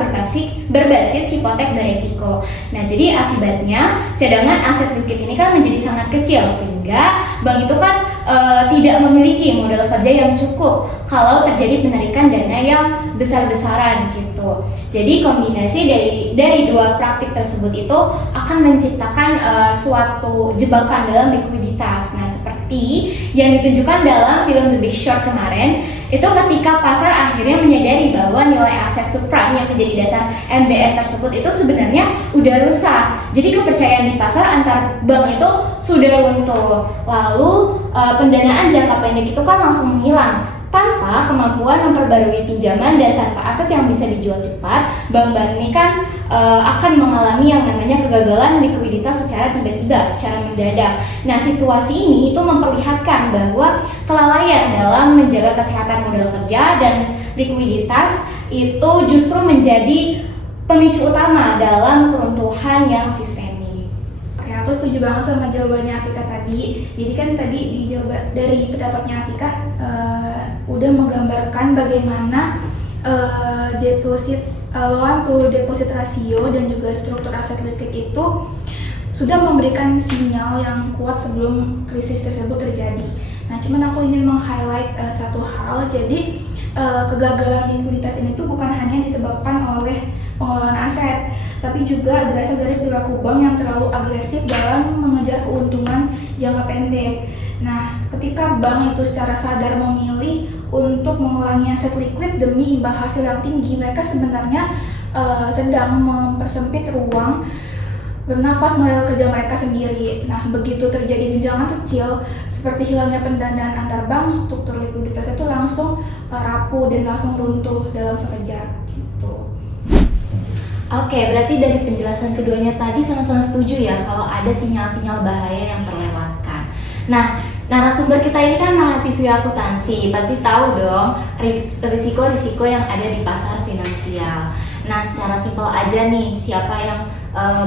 berbasis hipotek beresiko. Nah, jadi akibatnya cadangan aset likuid ini kan menjadi sangat kecil sehingga bank itu kan tidak memiliki modal kerja yang cukup kalau terjadi penarikan dana yang besar-besaran gitu. Jadi kombinasi dari dua praktik tersebut itu akan menciptakan suatu jebakan dalam likuiditas. Nah, seperti yang ditunjukkan dalam film The Big Short kemarin, itu ketika pasar akhirnya menyadari bahwa nilai aset subprime yang menjadi dasar MBS tersebut itu sebenarnya udah rusak. Jadi kepercayaan di pasar antar bank itu sudah runtuh. Lalu pendanaan jangka pendek itu kan langsung menghilang. Tanpa kemampuan memperbarui pinjaman dan tanpa aset yang bisa dijual cepat, bank-bank ini kan akan mengalami yang namanya kegagalan likuiditas secara tiba-tiba, secara mendadak. Nah, situasi ini itu memperlihatkan bahwa kelalaian dalam menjaga kesehatan modal kerja dan likuiditas itu justru menjadi pemicu utama dalam keruntuhan yang sistemik. Oke, aku setuju banget sama jawabannya Apika tadi. Jadi kan tadi dari pendapatnya Apika udah menggambarkan bagaimana loan to deposit ratio dan juga struktur aset likuid itu sudah memberikan sinyal yang kuat sebelum krisis tersebut terjadi. Nah, cuman aku ingin meng-highlight satu hal. Jadi kegagalan likuiditas ini tuh bukan hanya disebabkan oleh pengelolaan aset, tapi juga berasal dari perilaku bank yang terlalu agresif dalam mengejar keuntungan jangka pendek. Nah, ketika bank itu secara sadar memilih untuk mengurangi aset liquid demi imbal hasil yang tinggi, mereka sebenarnya sedang mempersempit ruang bernafas modal kerja mereka sendiri. Nah, begitu terjadi guncangan kecil seperti hilangnya pendanaan antar bank, struktur likuiditas itu langsung rapuh dan langsung runtuh dalam sekejap gitu. Oke, berarti dari penjelasan keduanya tadi sama-sama setuju ya kalau ada sinyal-sinyal bahaya yang terlewatkan. Nah, narasumber kita ini kan mahasiswa akuntansi, pasti tahu dong risiko-risiko yang ada di pasar finansial. Nah, secara simpel aja nih, siapa yang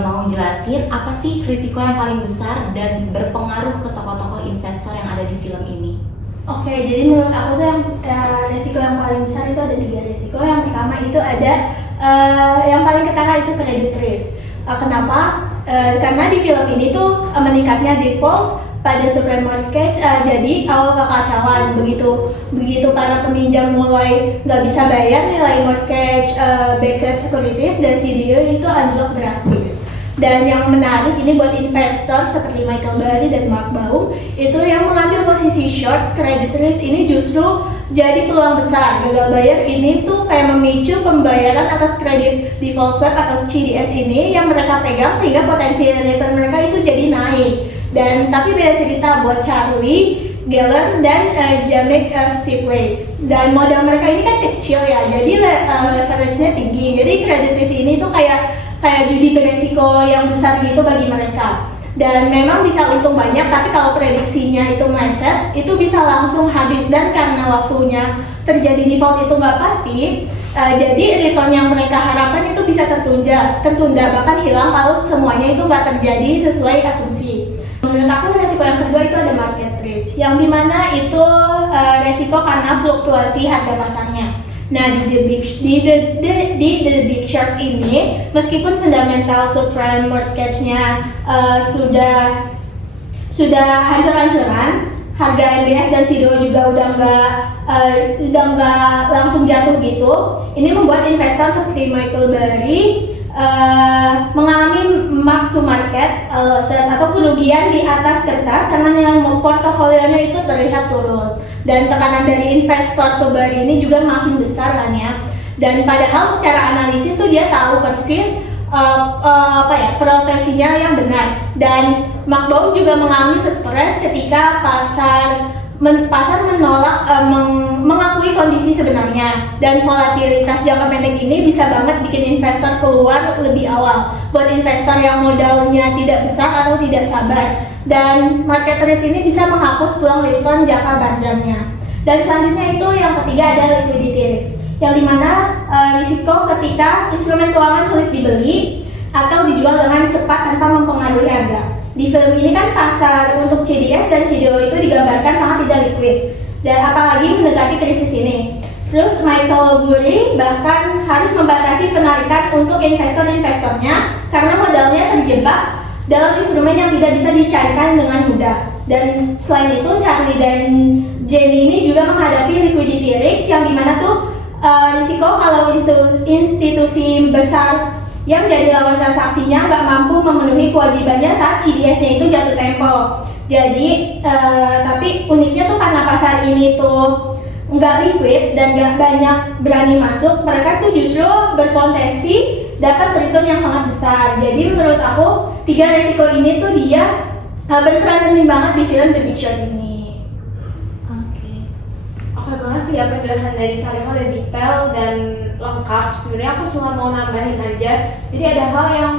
mau jelasin apa sih risiko yang paling besar dan berpengaruh ke tokoh-tokoh investor yang ada di film ini? Oke, jadi menurut aku tuh yang resiko yang paling besar itu ada 3 resiko. Yang pertama itu ada yang paling ketara itu credit risk. Kenapa? Karena di film ini tuh meningkatnya default pada subprime mortgage, jadi awal kekacauan. Begitu para peminjam mulai nggak bisa bayar nilai mortgage, backed securities dan CDO itu anjlok drastis. Dan yang menarik ini buat investor seperti Michael Burry dan Mark Baum itu yang mengambil posisi short credit risk ini justru jadi peluang besar. Gagal bayar ini tuh kayak memicu pembayaran atas kredit default swap atau CDS ini yang mereka pegang sehingga potensi return mereka itu jadi naik. Dan tapi beda cerita buat Charlie Geller dan Jamek Sipley. Dan modal mereka ini kan kecil ya, jadi leverage-nya tinggi. Jadi credit risk ini tuh kayak judi beresiko yang besar gitu bagi mereka. Dan memang bisa untung banyak, tapi kalau prediksinya itu meleset, itu bisa langsung habis. Dan karena waktunya terjadi default itu nggak pasti, jadi return yang mereka harapkan itu bisa tertunda, bahkan hilang kalau semuanya itu nggak terjadi sesuai asumsi. Menurut aku resiko yang kedua itu ada market risk, yang dimana itu resiko karena fluktuasi harga pasarnya. Nah, di The Big Short ini, meskipun fundamental subprime mortgage-nya sudah hancur-hancuran, harga MBS dan CDO juga udah nggak langsung jatuh gitu. Ini membuat investor seperti Michael Burry mengalami mark to market atau kerugian di atas kertas karena nilai portofolionya itu terlihat turun, dan tekanan dari investor ke Burry ini juga makin besar kan ya. Dan padahal secara analisis tuh dia tahu persis profesinya yang benar. Dan Mark Baum juga mengalami stres ketika pasar menolak mengakui kondisi sebenarnya, dan volatilitas jangka pendek ini bisa banget bikin investor keluar lebih awal buat investor yang modalnya tidak besar atau tidak sabar. Dan market risk ini bisa menghapus peluang return jangka panjangnya. Dan selanjutnya itu yang ketiga ada liquidity risk, yang dimana risiko ketika instrumen keuangan sulit dibeli atau dijual dengan cepat tanpa mempengaruhi harga. Di film ini kan pasar untuk CDS dan CDO itu digambarkan sangat tidak liquid, dan apalagi mendekati krisis ini. Terus Michael Burry bahkan harus membatasi penarikan untuk investor-investornya karena modalnya terjebak dalam instrumen yang tidak bisa dicairkan dengan mudah. Dan selain itu Charlie dan Jamie ini juga menghadapi liquidity risk, yang dimana tuh risiko kalau institusi besar yang jadi lawan transaksinya nggak mampu memenuhi kewajibannya saat CDS-nya itu jatuh tempo. Jadi tapi uniknya tuh karena pasar ini tuh nggak liquid dan nggak banyak berani masuk, mereka tuh justru berpotensi dapat return yang sangat besar. Jadi menurut aku 3 resiko ini tuh dia berperan penting banget di film The Big Short ini. Oke banget sih, apa penjelasan dari Salimah udah detail dan lengkap. Sebenarnya aku cuma mau nambahin aja. Jadi ada hal yang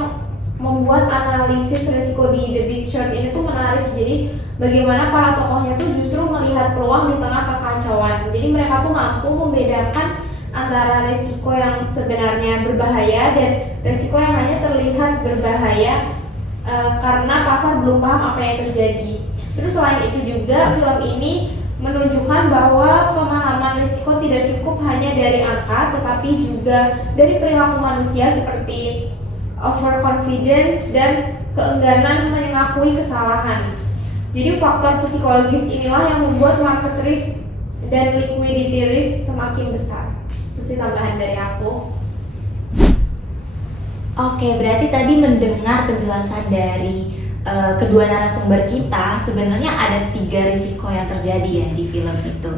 membuat analisis risiko di The Big Short ini tuh menarik. Jadi bagaimana para tokohnya tuh justru melihat peluang di tengah kekacauan. Jadi mereka tuh mampu membedakan antara risiko yang sebenarnya berbahaya dan risiko yang hanya terlihat berbahaya karena pasar belum paham apa yang terjadi. Terus selain itu juga film ini menunjukkan bahwa pemahaman risiko tidak cukup hanya dari angka, tetapi juga dari perilaku manusia seperti overconfidence dan keengganan mengakui kesalahan. Jadi faktor psikologis inilah yang membuat market risk dan liquidity risk semakin besar. Itu sih tambahan dari aku. Oke, berarti tadi mendengar penjelasan dari kedua narasumber kita, sebenarnya ada 3 risiko yang terjadi ya di film itu.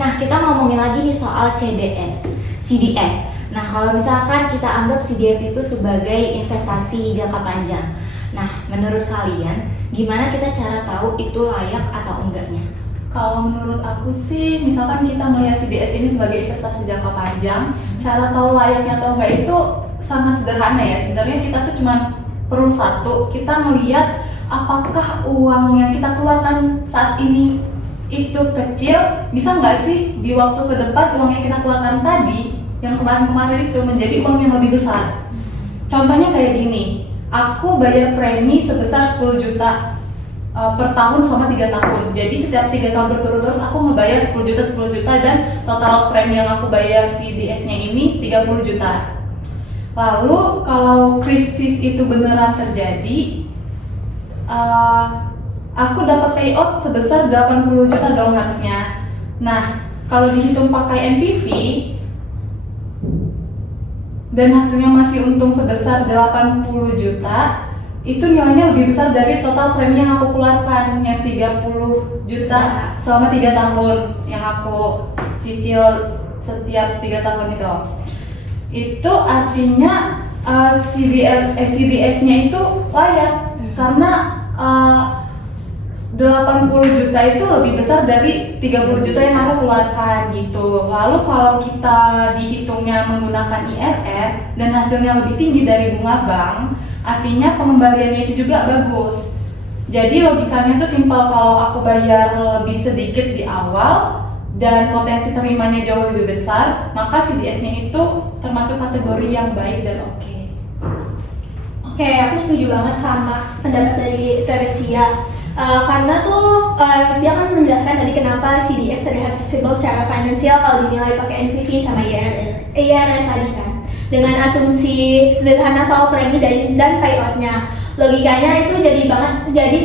Nah, kita ngomongin lagi nih soal CDS. Nah, kalau misalkan kita anggap CDS itu sebagai investasi jangka panjang. Nah, menurut kalian, gimana kita cara tahu itu layak atau enggaknya? Kalau menurut aku sih, misalkan kita melihat CDS ini sebagai investasi jangka panjang, cara tahu layaknya atau enggak itu sangat sederhana ya. Sebenarnya kita tuh cuma perlu satu, kita melihat apakah uang yang kita keluarkan saat ini itu kecil, bisa nggak sih di waktu ke depan uang yang kita keluarkan tadi, yang kemarin-kemarin itu menjadi uang yang lebih besar. Contohnya kayak gini, aku bayar premi sebesar 10 juta per tahun selama 3 tahun. Jadi setiap 3 tahun berturut-turut aku ngebayar 10 juta dan total premi yang aku bayar CDS-nya ini 30 juta. Lalu kalau krisis itu beneran terjadi, aku dapat payout sebesar 80 juta dong harusnya. Nah, kalau dihitung pakai NPV dan hasilnya masih untung sebesar 80 juta, itu nilainya lebih besar dari total premi yang aku keluarkan, yang 30 juta selama 3 tahun yang aku cicil setiap 3 tahun itu. Itu artinya CDS-nya itu layak karena 80 juta itu lebih besar dari 30 juta yang aku keluarkan gitu. Lalu kalau kita dihitungnya menggunakan IRR dan hasilnya lebih tinggi dari bunga bank, artinya pengembaliannya itu juga bagus. Jadi logikanya tuh simpel, kalau aku bayar lebih sedikit di awal dan potensi terimanya jauh lebih besar, maka CDS-nya itu termasuk kategori yang baik dan oke. Oke, aku setuju banget sama pendapat dari Teresia. Karena tuh dia kan menjelaskan tadi kenapa CDS terlihat visible secara finansial kalau dinilai pakai NPV sama IRR tadi kan. Dengan asumsi sederhana soal premi dan payout-nya. Logikanya itu jadi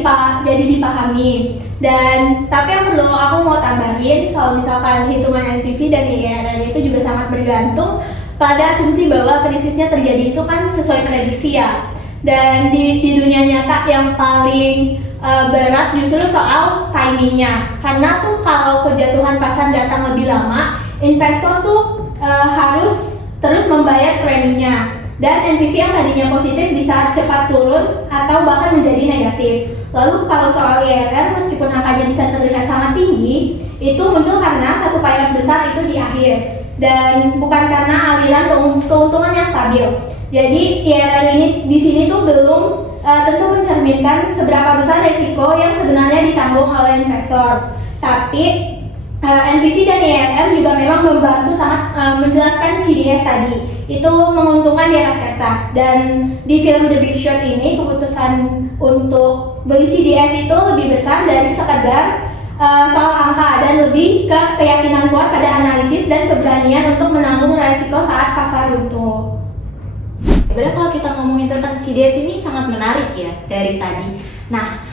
dipahami. Dan tapi yang perlu aku mau tambahin, kalau misalkan hitungan NPV dan IRR itu juga sangat bergantung pada asumsi bahwa krisisnya terjadi itu kan sesuai prediksi ya. Dan di dunia nyata yang paling berat justru soal timingnya, karena tuh kalau kejatuhan pasar datang lebih lama, investor tuh harus terus membayar preminya, dan NPV yang tadinya positif bisa cepat turun atau bahkan menjadi negatif. Lalu kalau soal IRR, meskipun angkanya bisa terlihat sangat tinggi, itu muncul karena satu payout besar itu di akhir dan bukan karena aliran keuntungan yang stabil. Jadi IRR ini di sini tuh belum tentu mencerminkan seberapa besar resiko yang sebenarnya ditanggung oleh investor. Tapi NPV dan IRR juga memang membantu sangat menjelaskan CDS tadi. Itu menguntungkan di atas kertas. Dan di film The Big Short ini keputusan untuk beli CDS itu lebih besar dari sekadar soal angka dan lebih ke keyakinan kuat pada analisis dan keberanian untuk menanggung resiko saat pasar runtuh. Sebenarnya kalau kita ngomongin tentang CDS ini sangat menarik ya dari tadi. Nah,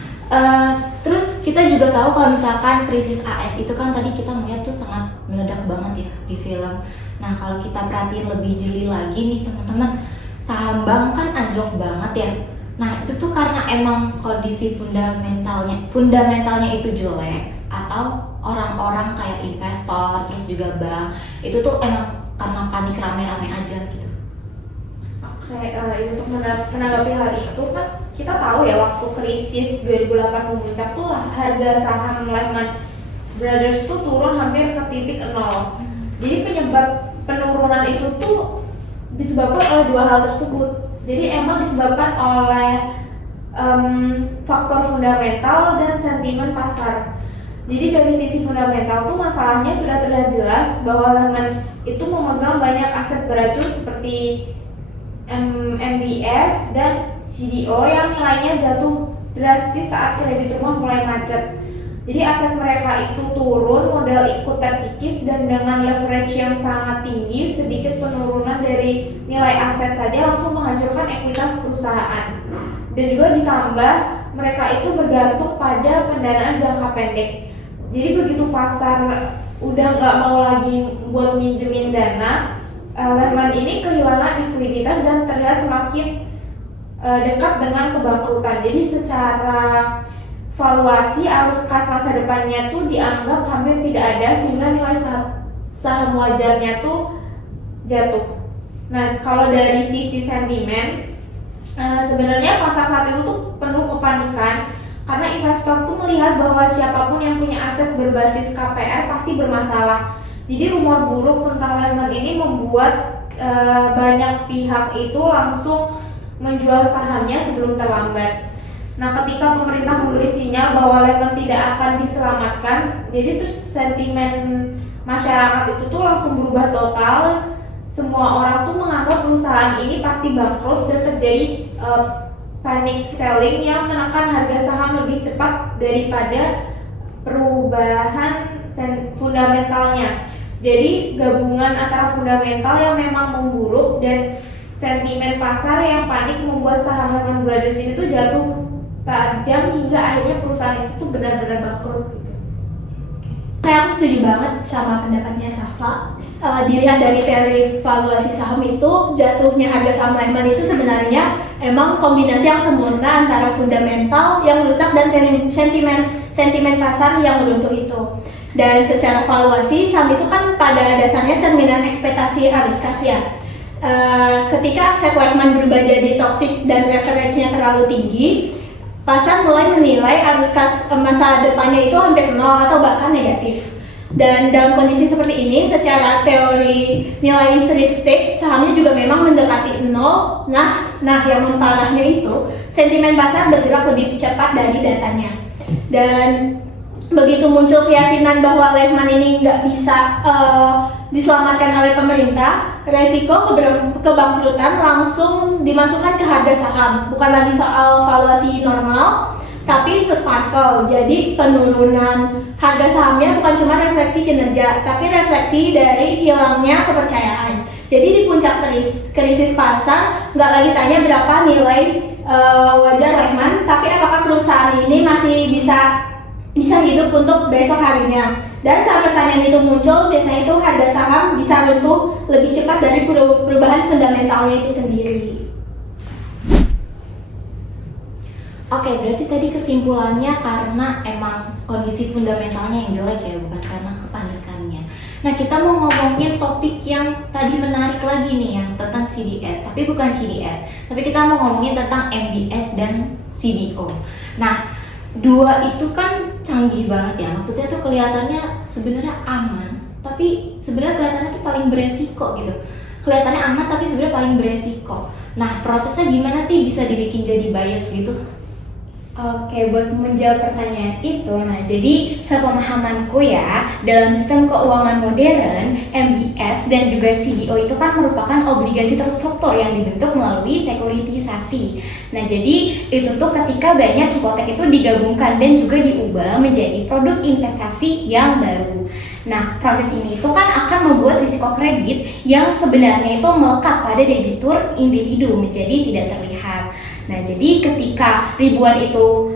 terus kita juga tahu kalau misalkan krisis AS itu kan tadi kita melihat tuh sangat meledak banget ya di film. Nah, kalau kita perhatiin lebih jeli lagi nih teman-teman, saham bank kan anjlok banget ya. Nah, itu tuh karena emang kondisi fundamentalnya itu jelek, atau orang-orang kayak investor terus juga bank itu tuh emang karena panik rame-rame aja gitu. Untuk menanggapi hal itu kan kita tahu ya, waktu krisis 2008 memuncak tuh harga saham Lehman Brothers tuh turun hampir ke titik 0. Jadi penyebab penurunan itu tuh disebabkan oleh dua hal tersebut. Jadi emang disebabkan oleh faktor fundamental dan sentimen pasar. Jadi dari sisi fundamental tuh masalahnya sudah terlihat jelas bahwa Lehman itu memegang banyak aset beracun seperti MBS dan CDO yang nilainya jatuh drastis saat kredit rumah mulai macet. Jadi aset mereka itu turun, modal ikut terkikis, dan dengan leverage yang sangat tinggi, sedikit penurunan dari nilai aset saja langsung menghancurkan ekuitas perusahaan. Dan juga ditambah mereka itu bergantung pada pendanaan jangka pendek. Jadi begitu pasar udah nggak mau lagi buat minjemin dana, Lehman ini kehilangan likuiditas dan terlihat semakin dekat dengan kebangkrutan. Jadi secara valuasi arus kas masa depannya tuh dianggap hampir tidak ada, sehingga nilai saham wajarnya tuh jatuh. Nah, kalau dari sisi sentimen, sebenarnya pasar saat itu tuh penuh kepanikan karena investor tuh melihat bahwa siapapun yang punya aset berbasis KPR pasti bermasalah. Jadi rumor buruk tentang Lehman ini membuat banyak pihak itu langsung menjual sahamnya sebelum terlambat. Nah, ketika pemerintah memberi sinyal bahwa Lehman tidak akan diselamatkan, jadi terus sentimen masyarakat itu tuh langsung berubah total. Semua orang tuh menganggap perusahaan ini pasti bangkrut dan terjadi panic selling yang menekan harga saham lebih cepat daripada perubahan fundamentalnya. Jadi gabungan antara fundamental yang memang memburuk dan sentimen pasar yang panik membuat saham Lehman Brothers ini tuh jatuh tajam hingga akhirnya perusahaan itu tuh benar-benar bangkrut gitu. Kayak aku setuju banget sama pendapatnya Safa. Dilihat dari teori valuasi saham itu, jatuhnya harga saham Lehman itu sebenarnya emang kombinasi yang sempurna antara fundamental yang rusak dan sentimen pasar yang runtuh itu. Dan secara valuasi saham itu kan pada dasarnya cerminan ekspektasi arus kas ya. Ketika aset Lehman berubah jadi toksik dan leverage-nya terlalu tinggi, pasar mulai menilai arus kas masa depannya itu hampir nol atau bahkan negatif. Dan dalam kondisi seperti ini, secara teori nilai intrinsic sahamnya juga memang mendekati nol. Nah yang memparahnya itu sentimen pasar bergerak lebih cepat dari datanya. Dan begitu muncul keyakinan bahwa Lehman ini nggak bisa diselamatkan oleh pemerintah, resiko kebangkrutan langsung dimasukkan ke harga saham. Bukan lagi soal valuasi normal, tapi survival. Jadi penurunan harga sahamnya bukan cuma refleksi kinerja, tapi refleksi dari hilangnya kepercayaan. Jadi di puncak krisis pasar, nggak lagi tanya berapa nilai wajar Lehman, tapi apakah perusahaan ini masih bisa hidup untuk besok harinya. Dan saat pertanyaan itu muncul, biasanya itu harga saham bisa runtuh lebih cepat dari perubahan fundamentalnya itu sendiri. Oke, berarti tadi kesimpulannya karena emang kondisi fundamentalnya yang jelek ya, bukan karena kepanikannya. Nah, kita mau ngomongin topik yang tadi menarik lagi nih, yang tentang CDS, tapi bukan CDS, tapi kita mau ngomongin tentang MBS dan CDO. Nah, dua itu kan canggih banget ya, maksudnya tuh kelihatannya sebenarnya aman, tapi sebenarnya kelihatannya tuh paling beresiko gitu. Kelihatannya aman tapi sebenarnya paling beresiko. Nah, prosesnya gimana sih bisa dibikin jadi bias gitu? Oke, buat menjawab pertanyaan itu, nah jadi sepemahamanku ya, dalam sistem keuangan modern, MBS dan juga CDO itu kan merupakan obligasi terstruktur yang dibentuk melalui sekuritisasi. Nah jadi itu tuh ketika banyak hipotek itu digabungkan dan juga diubah menjadi produk investasi yang baru. Nah proses ini itu kan akan membuat risiko kredit yang sebenarnya itu melekat pada debitur individu menjadi tidak terlihat. Nah, jadi ketika ribuan itu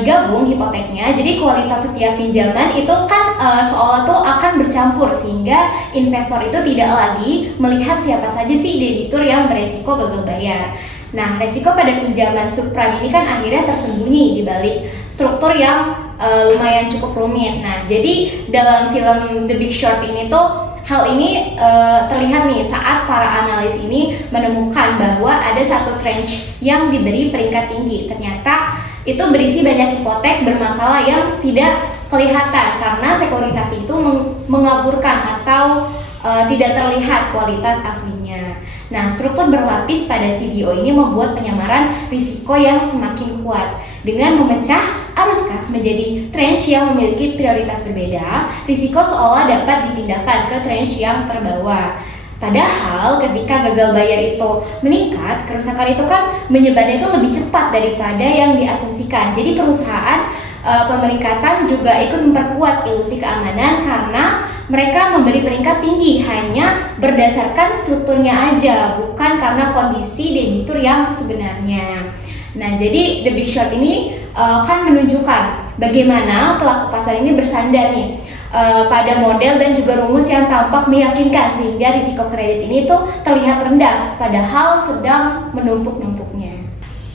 digabung hipoteknya, jadi kualitas setiap pinjaman itu kan seolah tuh akan bercampur sehingga investor itu tidak lagi melihat siapa saja sih debitur yang beresiko gagal bayar. Nah, resiko pada pinjaman subprime ini kan akhirnya tersembunyi di balik struktur yang lumayan cukup rumit. Nah, jadi dalam film The Big Short ini tuh hal ini terlihat nih saat para analis ini menemukan bahwa ada satu tranche yang diberi peringkat tinggi. Ternyata itu berisi banyak hipotek bermasalah yang tidak kelihatan karena sekuritas itu mengaburkan atau tidak terlihat kualitas aslinya. Nah, struktur berlapis pada CDO ini membuat penyamaran risiko yang semakin kuat. Dengan memecah arus kas menjadi tranche yang memiliki prioritas berbeda, risiko seolah dapat dipindahkan ke tranche yang terbawah. Padahal ketika gagal bayar itu meningkat, kerusakan itu kan menyebarnya itu lebih cepat daripada yang diasumsikan. Jadi perusahaan pemeringkatan juga ikut memperkuat ilusi keamanan karena mereka memberi peringkat tinggi hanya berdasarkan strukturnya aja, bukan karena kondisi debitur yang sebenarnya. Nah, jadi The Big Short ini kan menunjukkan bagaimana pelaku pasar ini bersandar nih pada model dan juga rumus yang tampak meyakinkan sehingga risiko kredit ini tuh terlihat rendah padahal sedang menumpuk-numpuknya.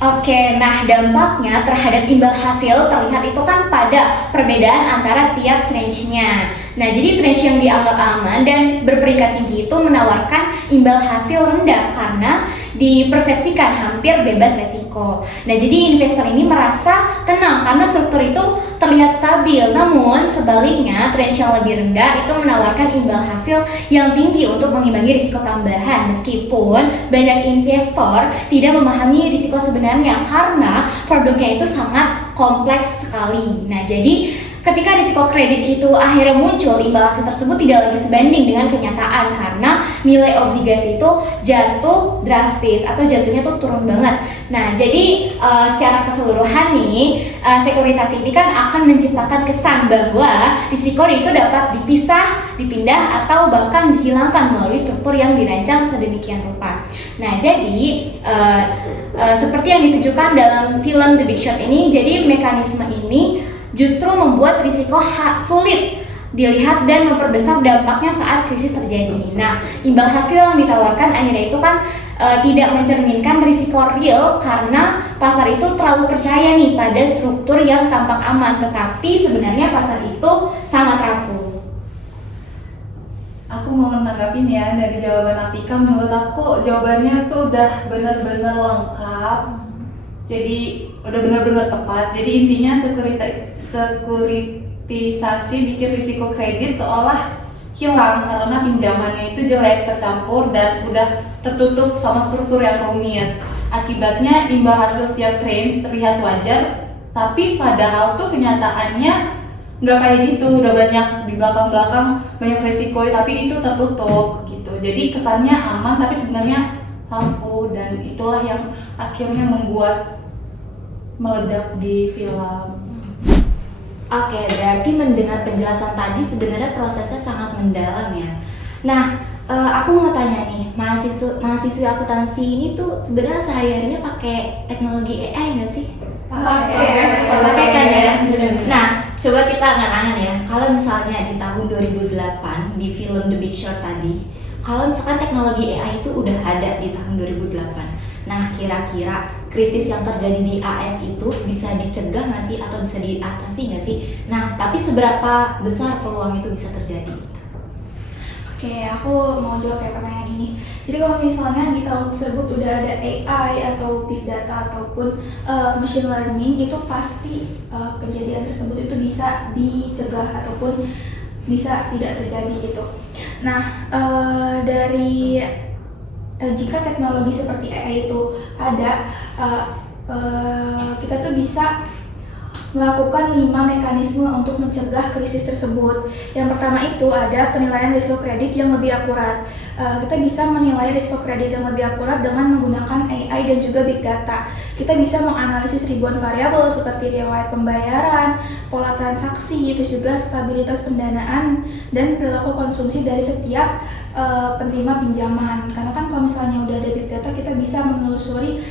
Oke, nah dampaknya terhadap imbal hasil terlihat itu kan pada perbedaan antara tiap tranche-nya. Nah, jadi tranche yang dianggap aman dan berperingkat tinggi itu menawarkan imbal hasil rendah karena dipersepsikan hampir bebas resiko. Nah, jadi investor ini merasa tenang karena struktur itu terlihat stabil. Namun, sebaliknya tranche yang lebih rendah itu menawarkan imbal hasil yang tinggi untuk mengimbangi risiko tambahan meskipun banyak investor tidak memahami risiko sebenarnya karena produknya itu sangat kompleks sekali. Nah, jadi ketika risiko kredit itu akhirnya muncul, imbal hasil tersebut tidak lagi sebanding dengan kenyataan karena nilai obligasi itu jatuh drastis atau jatuhnya tuh turun banget. Nah, jadi secara keseluruhan nih, sekuritas ini kan akan menciptakan kesan bahwa risiko itu dapat dipisah, dipindah, atau bahkan dihilangkan melalui struktur yang dirancang sedemikian rupa. Nah, jadi seperti yang ditujukan dalam film The Big Short ini, jadi mekanisme ini justru membuat risiko sulit dilihat dan memperbesar dampaknya saat krisis terjadi. Nah, imbal hasil yang ditawarkan akhirnya itu kan tidak mencerminkan risiko real karena pasar itu terlalu percaya nih pada struktur yang tampak aman, tetapi sebenarnya pasar itu sangat rapuh. Aku mau menanggapin ya dari jawaban Atika. Menurut aku jawabannya tuh udah benar-benar lengkap. Jadi udah benar-benar tepat. Jadi intinya sekuritisasi bikin risiko kredit seolah hilang karena pinjamannya itu jelek, tercampur dan udah tertutup sama struktur yang rumit. Akibatnya imbal hasil tiap tranche terlihat wajar, tapi padahal tuh kenyataannya nggak kayak gitu. Udah banyak di belakang-belakang banyak risiko tapi itu tertutup gitu. Jadi kesannya aman tapi sebenarnya rapuh, dan itulah yang akhirnya membuat meledak di film. Oke, berarti mendengar penjelasan tadi sebenarnya prosesnya sangat mendalam ya. Nah, aku mau tanya nih, mahasiswa akuntansi ini tuh sebenarnya sehari-harinya pakai teknologi AI nggak sih? Pakai kan ya. Nah, coba kita angan-angan ya. Kalau misalnya di tahun 2008 di film The Big Short tadi, kalau misalkan teknologi AI itu udah ada di tahun 2008, nah kira-kira krisis yang terjadi di AS itu bisa dicegah nggak sih atau bisa diatasi nggak sih? Nah, tapi seberapa besar peluang itu bisa terjadi? Oke, aku mau jawab ya pertanyaan ini. Jadi kalau misalnya di tahun tersebut udah ada AI atau big data ataupun machine learning, itu pasti kejadian tersebut itu bisa dicegah ataupun bisa tidak terjadi gitu. Nah, jika teknologi seperti AI itu ada, kita tuh bisa melakukan 5 mekanisme untuk mencegah krisis tersebut. Yang pertama itu ada penilaian risiko kredit yang lebih akurat. Kita bisa menilai risiko kredit yang lebih akurat dengan menggunakan AI dan juga big data. Kita bisa menganalisis ribuan variabel seperti riwayat pembayaran, pola transaksi, itu juga stabilitas pendanaan dan perilaku konsumsi dari setiap penerima pinjaman. Karena kan kalau misalnya udah ada big data, kita bisa menelusuri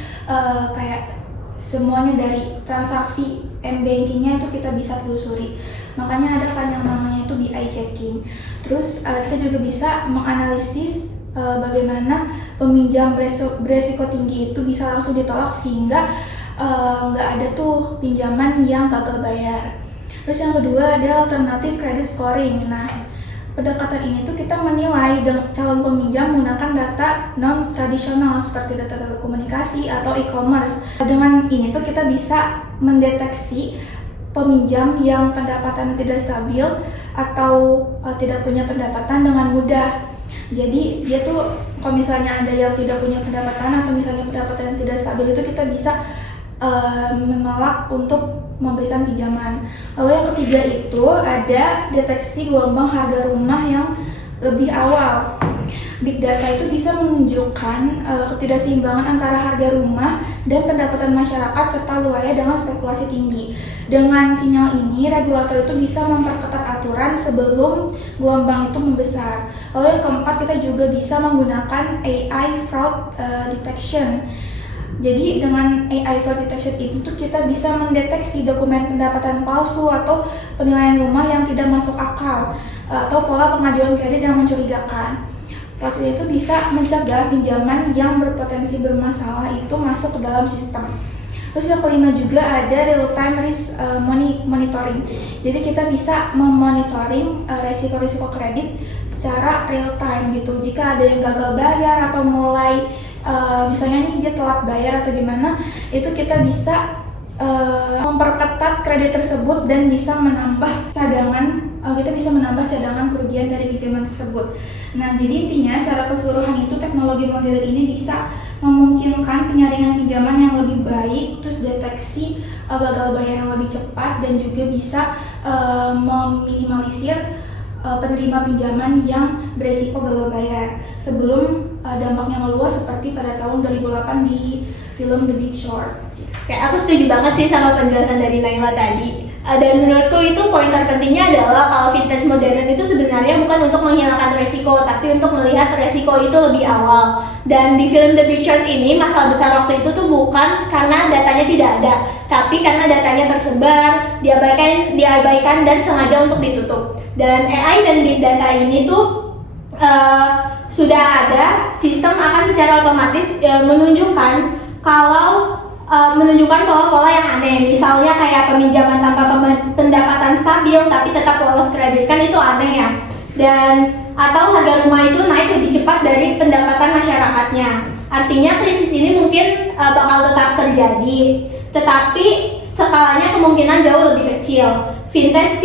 kayak semuanya dari transaksi m-bankingnya itu kita bisa telusuri. Makanya ada kan yang namanya itu BI checking. Terus kita juga bisa menganalisis bagaimana peminjam beresiko tinggi itu bisa langsung ditolak sehingga nggak ada tuh pinjaman yang gagal bayar. Terus yang kedua ada alternatif credit scoring. Nah, pendekatan ini tuh kita menilai calon peminjam menggunakan data non-tradisional seperti data telekomunikasi atau e-commerce. Dengan ini tuh kita bisa mendeteksi peminjam yang pendapatan tidak stabil atau tidak punya pendapatan dengan mudah. Jadi dia tuh kalau misalnya ada yang tidak punya pendapatan atau misalnya pendapatan yang tidak stabil itu kita bisa menolak untuk memberikan pinjaman. Lalu yang ketiga itu ada deteksi gelombang harga rumah yang lebih awal. Big data itu bisa menunjukkan ketidakseimbangan antara harga rumah dan pendapatan masyarakat serta wilayah dengan spekulasi tinggi. Dengan sinyal ini, regulator itu bisa memperketat aturan sebelum gelombang itu membesar. Lalu yang keempat, kita juga bisa menggunakan AI fraud detection. Jadi dengan AI fraud detection itu tuh kita bisa mendeteksi dokumen pendapatan palsu atau penilaian rumah yang tidak masuk akal atau pola pengajuan kredit yang mencurigakan. Proses itu bisa mencegah pinjaman yang berpotensi bermasalah itu masuk ke dalam sistem. Terus yang kelima juga ada real time risk monitoring. Jadi kita bisa memonitoring resiko-risiko kredit secara real time gitu. Jika ada yang gagal bayar atau mulai misalnya nih dia telat bayar atau gimana, itu kita bisa memperketat kredit tersebut dan bisa menambah cadangan kerugian dari pinjaman tersebut. Nah, jadi intinya secara keseluruhan itu teknologi modern ini bisa memungkinkan penyaringan pinjaman yang lebih baik, terus deteksi gagal bayar yang lebih cepat, dan juga bisa meminimalisir penerima pinjaman yang beresiko gagal bayar sebelum dampaknya meluas seperti pada tahun 2008 di film The Big Short. Kayak aku setuju banget sih sama penjelasan dari Naila tadi. Dan menurutku itu poin terpentingnya adalah kalau vintage modern itu sebenarnya bukan untuk menghilangkan resiko, tapi untuk melihat resiko itu lebih awal. Dan di film The Big Short ini masalah besar waktu itu tuh bukan karena datanya tidak ada, tapi karena datanya tersebar, diabaikan dan sengaja untuk ditutup. Dan AI dan big data ini tuh sudah ada sistem akan secara otomatis menunjukkan pola-pola yang aneh. Misalnya kayak peminjaman tanpa pendapatan stabil tapi tetap lolos kredit, kan itu aneh ya. Dan atau harga rumah itu naik lebih cepat dari pendapatan masyarakatnya. Artinya krisis ini mungkin bakal tetap terjadi, tetapi skalanya kemungkinan jauh lebih kecil. Vintage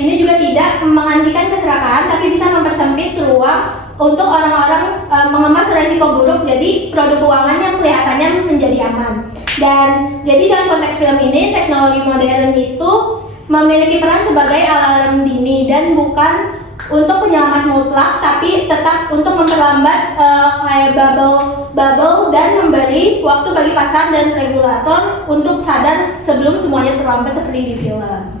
ini juga tidak menghentikan keserakahan, tapi bisa mempersempit ruang untuk orang-orang mengemas resiko buruk, jadi produk keuangan yang kelihatannya menjadi aman. Dan jadi dalam konteks film ini, teknologi modern itu memiliki peran sebagai alarm dini dan bukan untuk penyelamat mutlak, tapi tetap untuk memperlambat kayak bubble dan memberi waktu bagi pasar dan regulator untuk sadar sebelum semuanya terlambat seperti di film.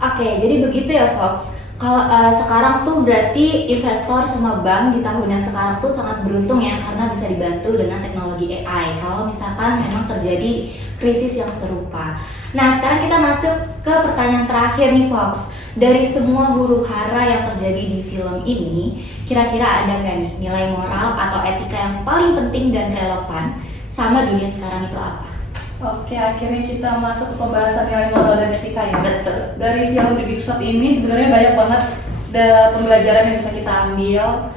Oke, jadi begitu ya Fox. Kalau sekarang tuh berarti investor sama bank di tahun yang sekarang tuh sangat beruntung ya, karena bisa dibantu dengan teknologi AI kalau misalkan memang terjadi krisis yang serupa. Nah, sekarang kita masuk ke pertanyaan terakhir nih Fox. Dari semua huru hara yang terjadi di film ini, kira-kira ada nggak nih nilai moral atau etika yang paling penting dan relevan sama dunia sekarang itu apa? Oke, akhirnya kita masuk ke pembahasan nilai moral dan etika ya. Betul. Dari film The Big Short ini sebenarnya banyak banget pembelajaran yang bisa kita ambil.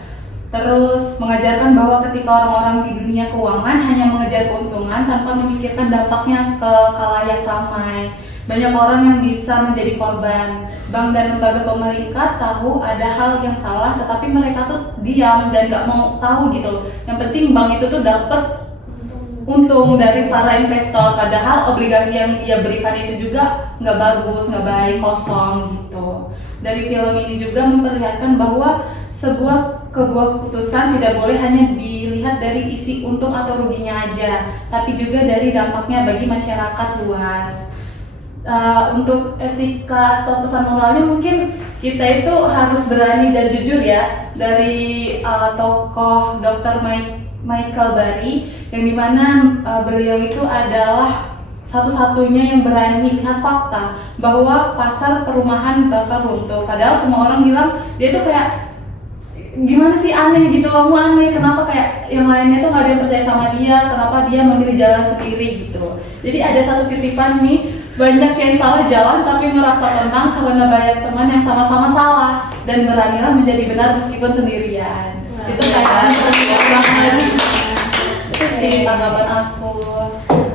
Terus mengajarkan bahwa ketika orang-orang di dunia keuangan hanya mengejar keuntungan tanpa memikirkan dampaknya ke khalayak ramai. Banyak orang yang bisa menjadi korban. Bank dan lembaga pemerintah tahu ada hal yang salah, tetapi mereka tuh diam dan nggak mau tahu gitu loh. Yang penting bank itu tuh dapat untung dari para investor, padahal obligasi yang dia berikan itu juga nggak bagus, nggak baik, kosong gitu. Dari film ini juga memperlihatkan bahwa sebuah keputusan tidak boleh hanya dilihat dari isi untung atau ruginya aja, tapi juga dari dampaknya bagi masyarakat luas. Untuk etika atau pesan moralnya mungkin kita itu harus berani dan jujur ya. Dari tokoh Dr. Michael Burry, yang dimana beliau itu adalah satu-satunya yang berani lihat fakta bahwa pasar perumahan bakal runtuh. Padahal semua orang bilang dia itu kayak gimana sih, aneh gitu, kamu aneh, kenapa kayak yang lainnya tuh gak ada yang percaya sama dia, kenapa dia memilih jalan sendiri gitu. Jadi ada satu titipan nih, banyak yang salah jalan tapi merasa tenang karena banyak teman yang sama-sama salah, dan beranilah menjadi benar meskipun sendirian. Itu kayak itu sih tanggapan aku.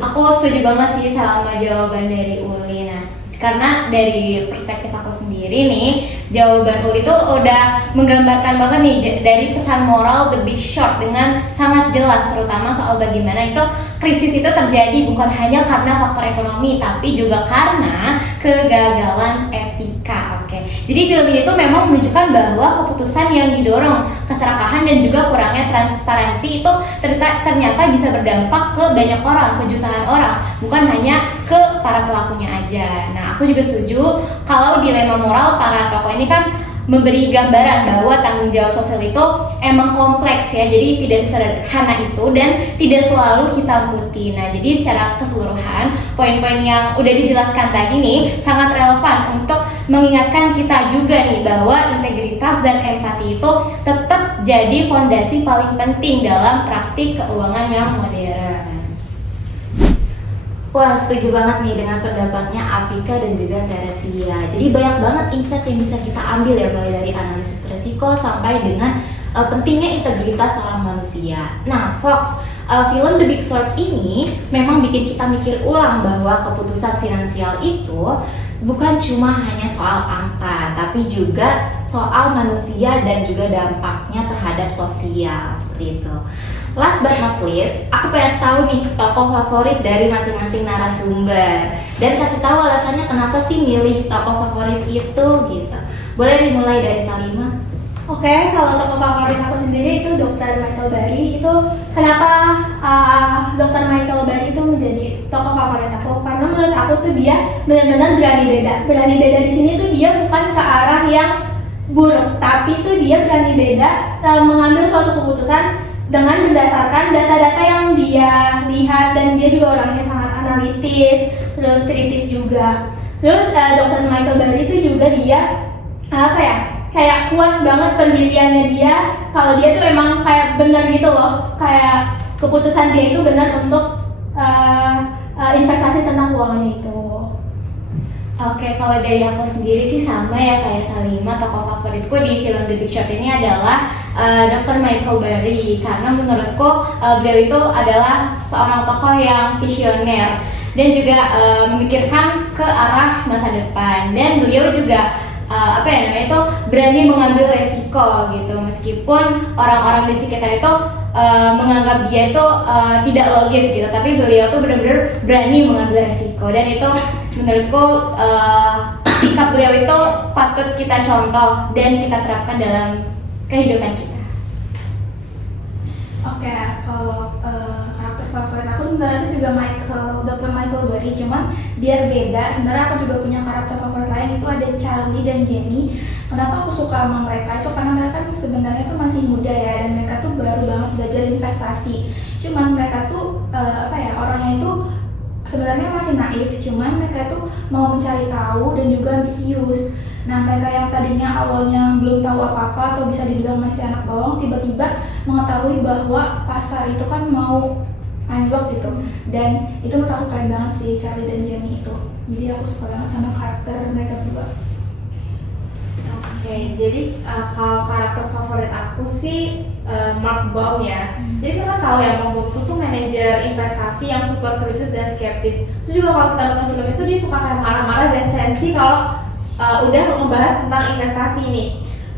Aku setuju banget sih sama jawaban dari Uli. Nah, karena dari perspektif aku sendiri nih, jawaban Uli itu udah menggambarkan banget nih dari pesan moral The Big Short dengan sangat jelas, terutama soal bagaimana itu krisis itu terjadi bukan hanya karena faktor ekonomi, tapi juga karena kegagalan etika. Oke. Jadi film ini tuh memang menunjukkan bahwa keputusan yang didorong keserakahan dan juga kurangnya transparansi itu ternyata bisa berdampak ke banyak orang, ke jutaan orang, bukan hanya ke para pelakunya aja. Nah, aku juga setuju kalau dilema moral para tokoh ini kan memberi gambaran bahwa tanggung jawab sosial itu emang kompleks ya, jadi tidak sesederhana itu dan tidak selalu hitam putih. Nah, jadi secara keseluruhan poin-poin yang udah dijelaskan tadi nih sangat relevan untuk mengingatkan kita juga nih bahwa integritas dan empati itu tetap jadi fondasi paling penting dalam praktik keuangan yang modern. Wah, setuju banget nih dengan pendapatnya Apika dan juga Teresia. Jadi banyak banget insight yang bisa kita ambil ya, mulai dari analisis resiko sampai dengan pentingnya integritas seorang manusia. Nah, Fox, film The Big Short ini memang bikin kita mikir ulang bahwa keputusan finansial itu bukan cuma hanya soal angka, tapi juga soal manusia dan juga dampaknya terhadap sosial, seperti itu. Last but not least, aku pengen tahu nih tokoh favorit dari masing-masing narasumber dan kasih tahu alasannya kenapa sih milih tokoh favorit itu gitu. Boleh dimulai dari Salima? Oke, kalau tokoh favorit aku sendiri itu Dr. Michael Burry. Itu kenapa Dr. Michael Burry itu menjadi tokoh favorit aku? Karena menurut aku tuh dia benar-benar berani beda. Berani beda di sini tuh dia bukan ke arah yang buruk, tapi tuh dia berani beda mengambil suatu keputusan dengan berdasarkan data-data yang dia lihat, dan dia juga orangnya sangat analitis, terus kritis juga. Terus Dr. Michael Burry itu juga dia kayak kuat banget pendiriannya dia. Kalau dia tuh emang kayak benar gitu loh, kayak keputusan dia itu benar untuk investasi tentang keuangannya itu. Oke, kalau dari aku sendiri sih sama ya kayak Salima, tokoh favoritku di film The Big Short ini adalah Dr. Michael Burry, karena menurutku beliau itu adalah seorang tokoh yang visioner dan juga memikirkan ke arah masa depan, dan beliau juga itu berani mengambil resiko gitu, meskipun orang-orang di sekitar itu menganggap dia itu tidak logis gitu, tapi beliau tuh benar-benar berani mengambil resiko, dan itu menurutku sikap beliau itu patut kita contoh dan kita terapkan dalam kehidupan kita. Oke, kalau karakter favorit aku sebenarnya itu juga Dr. Michael Burry, cuman biar beda. Sebenarnya aku juga punya karakter favorit lain, itu ada Charlie dan Jenny. Kenapa aku suka sama mereka itu karena mereka kan sebenarnya tuh masih muda ya, dan mereka tuh baru banget belajar investasi. Cuman mereka tuh orangnya itu sebenarnya masih naif, cuman mereka tuh mau mencari tahu dan juga ambisius. Nah, mereka yang tadinya awalnya belum tahu apa-apa atau bisa dibilang masih anak bawang, tiba-tiba mengetahui bahwa pasar itu kan mau anjlok gitu. Dan itu menurut aku keren banget sih, Charlie dan Jenny itu. Jadi aku suka banget sama karakter mereka berdua. Oke, jadi kalau karakter favorit aku sih Mark Baum ya. Jadi kita tahu ya, Mark Baum itu tuh manajer investasi yang super kritis dan skeptis. Terus juga kalau kita nonton film itu dia suka kayak marah-marah dan sensi kalau udah membahas tentang investasi nih.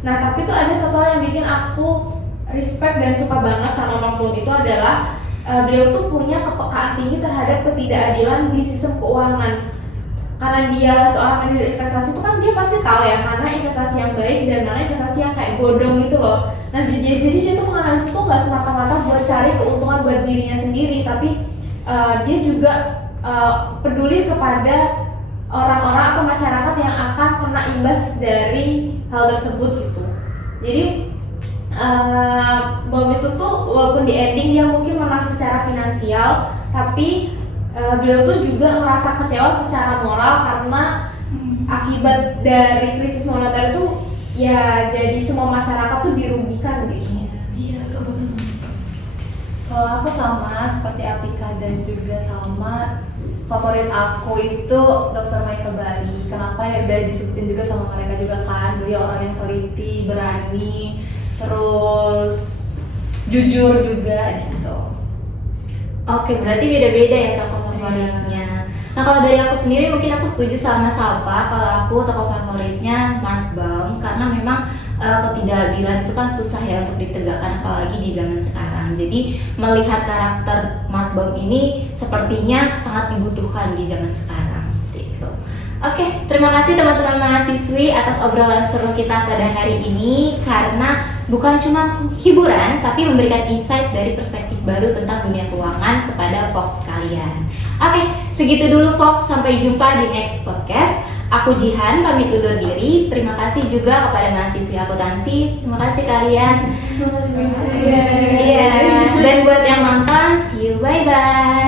Nah, tapi tuh ada satu hal yang bikin aku respect dan suka banget sama Mark Baum itu adalah beliau tuh punya kepekaan tinggi terhadap ketidakadilan di sistem keuangan. Karena dia seorang manajer investasi itu kan dia pasti tahu ya mana investasi yang baik dan mana investasi yang kayak bodong gitu loh. Nah, jadi dia tuh menganalisis tuh nggak semata-mata buat cari keuntungan buat dirinya sendiri, tapi dia juga peduli kepada orang-orang atau masyarakat yang akan kena imbas dari hal tersebut gitu. Jadi Baum itu tuh walaupun di ending dia mungkin menang secara finansial, tapi beliau tuh juga merasa kecewa secara moral karena akibat dari krisis moneter itu ya jadi semua masyarakat tuh dirugikan gitu. Iya, betul. Kalau aku sama seperti Apika dan juga Salma, favorit aku itu Dr. Michael Burry. Kenapa ya, udah disebutin juga sama mereka juga kan, beliau orang yang teliti, berani, terus jujur juga gitu. Oke, berarti beda-beda ya tokoh favoritnya. Nah, kalau dari aku sendiri mungkin aku setuju sama Salva. Kalau aku tokoh favoritnya Mark Baum, karena memang ketidakadilan itu kan susah ya untuk ditegakkan, apalagi di zaman sekarang. Jadi melihat karakter Mark Baum ini sepertinya sangat dibutuhkan di zaman sekarang, seperti itu. Oke, terima kasih teman-teman mahasiswi atas obrolan seru kita pada hari ini, karena bukan cuma hiburan tapi memberikan insight dari perspektif baru tentang dunia keuangan kepada Fox kalian. Oke, segitu dulu Fox, sampai jumpa di next podcast. Aku Jihan pamit undur diri. Terima kasih juga kepada mahasiswi akuntansi. Terima kasih kalian. Iya. Dan buat yang nonton, see you, bye bye.